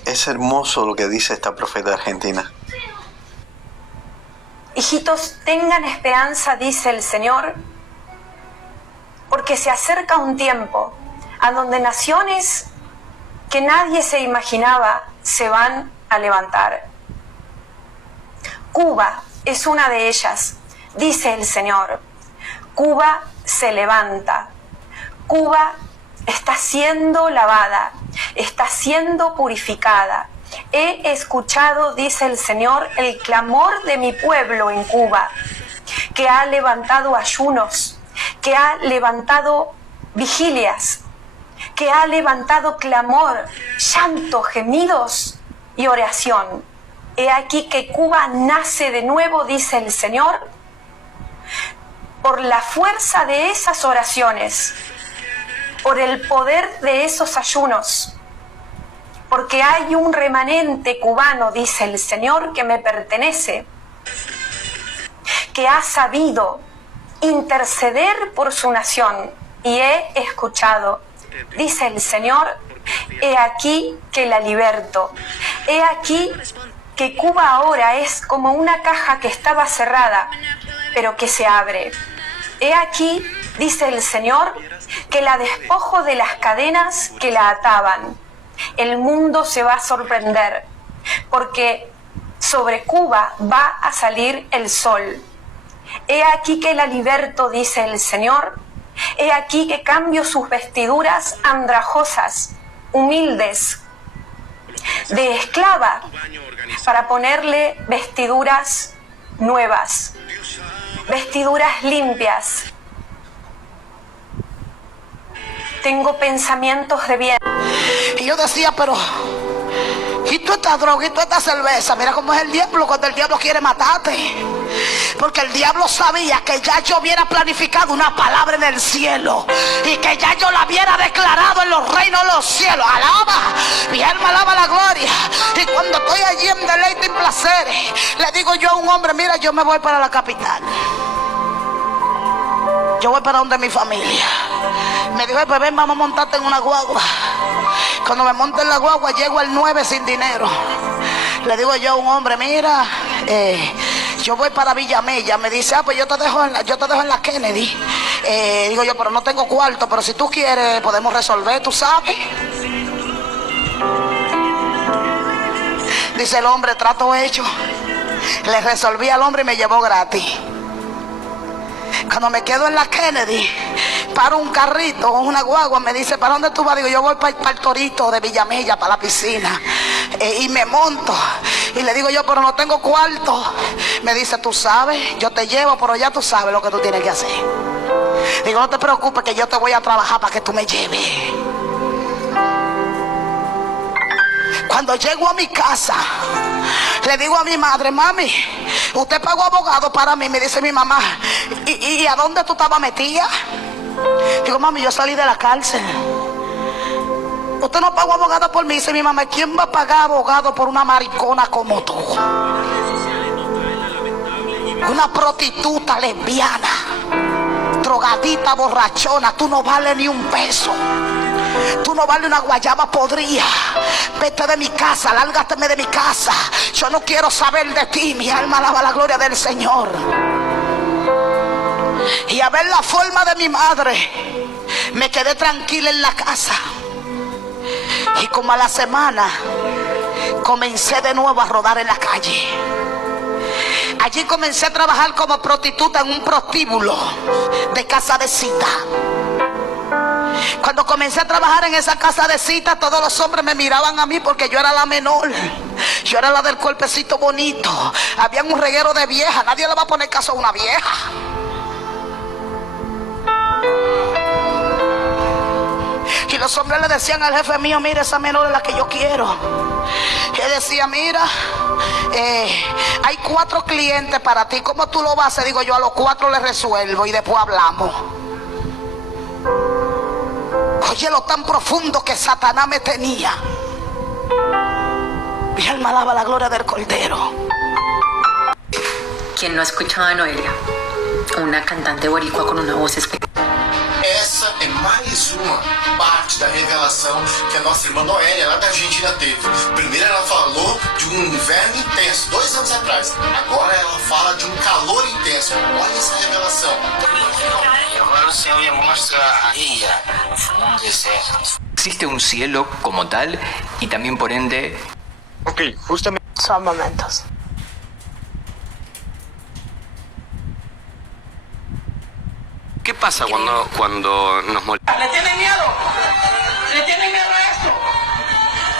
Es hermoso lo que dice esta profeta argentina. Hijitos, tengan esperanza, dice el Señor, porque se acerca un tiempo a donde naciones que nadie se imaginaba se van a levantar. Cuba es una de ellas, dice el Señor. Cuba se levanta. Cuba está siendo lavada, está siendo purificada. He escuchado, dice el Señor, el clamor de mi pueblo en Cuba, que ha levantado ayunos, que ha levantado vigilias, que ha levantado clamor, llanto, gemidos y oración. He aquí que Cuba nace de nuevo, dice el Señor, por la fuerza de esas oraciones, por el poder de esos ayunos, porque hay un remanente cubano, dice el Señor, que me pertenece, que ha sabido interceder por su nación, y he escuchado, dice el Señor, he aquí que la liberto, he aquí que Cuba ahora es como una caja que estaba cerrada, pero que se abre. He aquí, dice el Señor, que la despojo de las cadenas que la ataban. El mundo se va a sorprender, porque sobre Cuba va a salir el sol. He aquí que la liberto, dice el Señor. He aquí que cambio sus vestiduras andrajosas, humildes, de esclava, para ponerle vestiduras nuevas, vestiduras limpias. Tengo pensamientos de bien. Y yo decía, pero ¿y tú esta droga y tú esta cerveza? Mira cómo es el diablo cuando el diablo quiere matarte. Porque el diablo sabía que ya yo hubiera planificado una palabra en el cielo y que ya yo la hubiera declarado en los reinos de los cielos. Alaba, mi alma alaba la gloria. Y cuando estoy allí en deleite y placeres, le digo yo a un hombre, mira, yo me voy para la capital. Yo voy para donde mi familia. Me dijo, pues ven, vamos a montarte en una guagua. Cuando me monte en la guagua, llego al 9 sin dinero. Le digo yo a un hombre, mira, yo voy para Villamella. Me dice, pues yo te dejo en la Kennedy. Digo yo, pero no tengo cuarto, pero si tú quieres podemos resolver, tú sabes. Dice el hombre, trato hecho. Le resolví al hombre y me llevó gratis. Cuando me quedo en la Kennedy, paro un carrito o una guagua, me dice, ¿para dónde tú vas? Digo, yo voy para el Torito de Villamella, para la piscina. Y me monto. Y le digo yo, pero no tengo cuarto. Me dice, tú sabes, yo te llevo, pero ya tú sabes lo que tú tienes que hacer. Digo, no te preocupes que yo te voy a trabajar para que tú me lleves. Cuando llego a mi casa, le digo a mi madre, mami, usted pagó abogado para mí. Me dice mi mamá, ¿y a dónde tú estabas metida? Digo, mami, yo salí de la cárcel. Usted no pagó abogado por mí. Dice mi mamá, ¿quién va a pagar abogado por una maricona como tú? Una prostituta lesbiana, drogadita, borrachona. Tú no vales ni un peso. Tú no vales una guayaba podrida. Vete de mi casa, lárgateme de mi casa. Yo no quiero saber de ti. Mi alma alaba la gloria del Señor. Y a ver la forma de mi madre, me quedé tranquila en la casa. Y como a la semana comencé de nuevo a rodar en la calle. Allí comencé a trabajar como prostituta en un prostíbulo de casa de cita. Cuando comencé a trabajar en esa casa de cita, todos los hombres me miraban a mí porque yo era la menor. Yo era la del cuerpecito bonito. Había un reguero de viejas. Nadie le va a poner caso a una vieja. Y los hombres le decían al jefe mío, mira, esa menor es la que yo quiero. Y él decía, mira, hay 4 clientes para ti. ¿Cómo tú lo vas a hacer? Digo yo, a los 4 les resuelvo y después hablamos. Oye, lo tan profundo que Satanás me tenía. Mi alma alaba la gloria del Cordero. ¿Quién no ha escuchado a Noelia? Una cantante boricua con una voz espectacular. Essa é mais uma parte da revelação que a nossa irmã Noélia, lá da Argentina, teve. Primeiro ela falou de um inverno intenso, 2 anos atrás. Agora ela fala de um calor intenso. Olha essa revelação. Agora o Senhor me mostra a ilha, un deserto. Existe un cielo como tal y también por ende... Ok, justamente. Son momentos. ¿Qué pasa cuando nos molestamos? ¿Le tienen miedo? ¿Le tienen miedo a esto?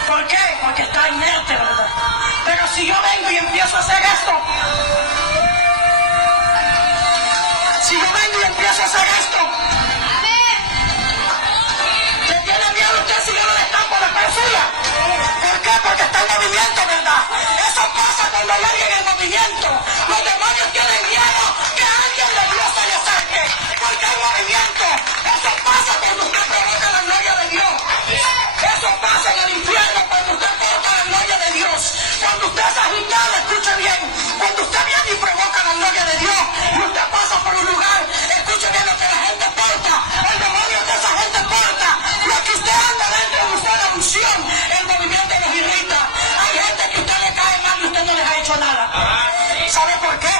¿Por qué? Porque está inerte, ¿verdad? Pero si yo vengo y empiezo a hacer esto, si yo vengo y empiezo a hacer esto, ¿le tiene miedo a usted si yo no le estampo la cara suya? ¿Por qué? Porque está en movimiento, ¿verdad? Eso pasa cuando hay alguien en movimiento. Los demonios tienen miedo que alguien de Dios se le acerque. Porque hay movimiento. Eso pasa cuando usted provoca la gloria de Dios. Eso pasa en el infierno cuando usted provoca la gloria de Dios. Cuando usted es agitado, escuche bien. Cuando usted viene y provoca la gloria de Dios y usted pasa por un lugar, escuche bien lo que la gente porta. El demonio que esa gente porta. Lo que usted anda dentro de usted, la unción, el movimiento los irrita. Hay gente que usted le cae mal y usted no les ha hecho nada. ¿Sabe por qué?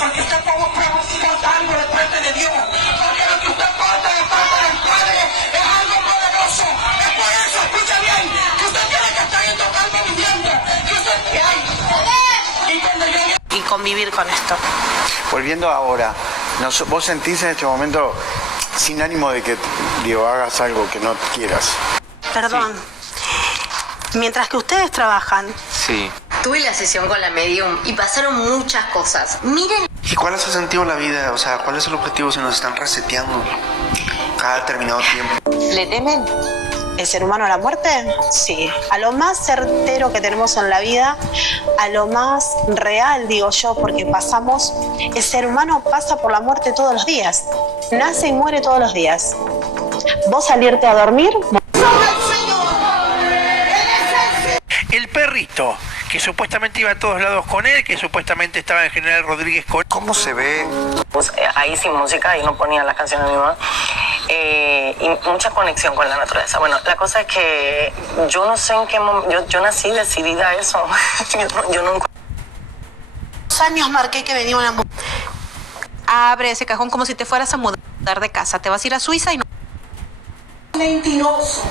Porque usted porta algo de parte de Dios. Porque lo que usted porta de parte del Padre es algo poderoso. Es por eso, escuche bien, que usted tiene que estar en total movimiento. Que usted hay. Y cuando yo... Y convivir con esto. Volviendo ahora, ¿vos sentís en este momento, sin ánimo de que hagas algo que no quieras? Perdón. Mientras que ustedes trabajan. Sí. Tuve la sesión con la medium y pasaron muchas cosas. Miren. ¿Y cuál es el sentido de la vida? O sea, ¿cuál es el objetivo si nos están reseteando cada determinado tiempo? ¿Le temen el ser humano a la muerte? Sí. A lo más certero que tenemos en la vida, a lo más real, digo yo, porque el ser humano pasa por la muerte todos los días. Nace y muere todos los días. Vos salirte a dormir... El perrito, que supuestamente iba a todos lados con él, que supuestamente estaba en General Rodríguez con... ¿Cómo se ve? Pues, ahí sin música, ahí no ponía las canciones de mi mamá. Y mucha conexión con la naturaleza. Bueno, la cosa es que yo no sé en qué momento... Yo nací decidida a eso. yo nunca... años marqué que venía una... Abre ese cajón como si te fueras a mudar de casa. Te vas a ir a Suiza y no... Mentiroso.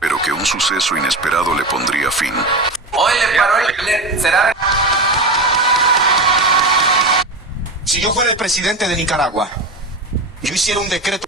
Pero que un suceso inesperado le pondría fin. Hoy le paró será... Si yo fuera el presidente de Nicaragua, yo hiciera un decreto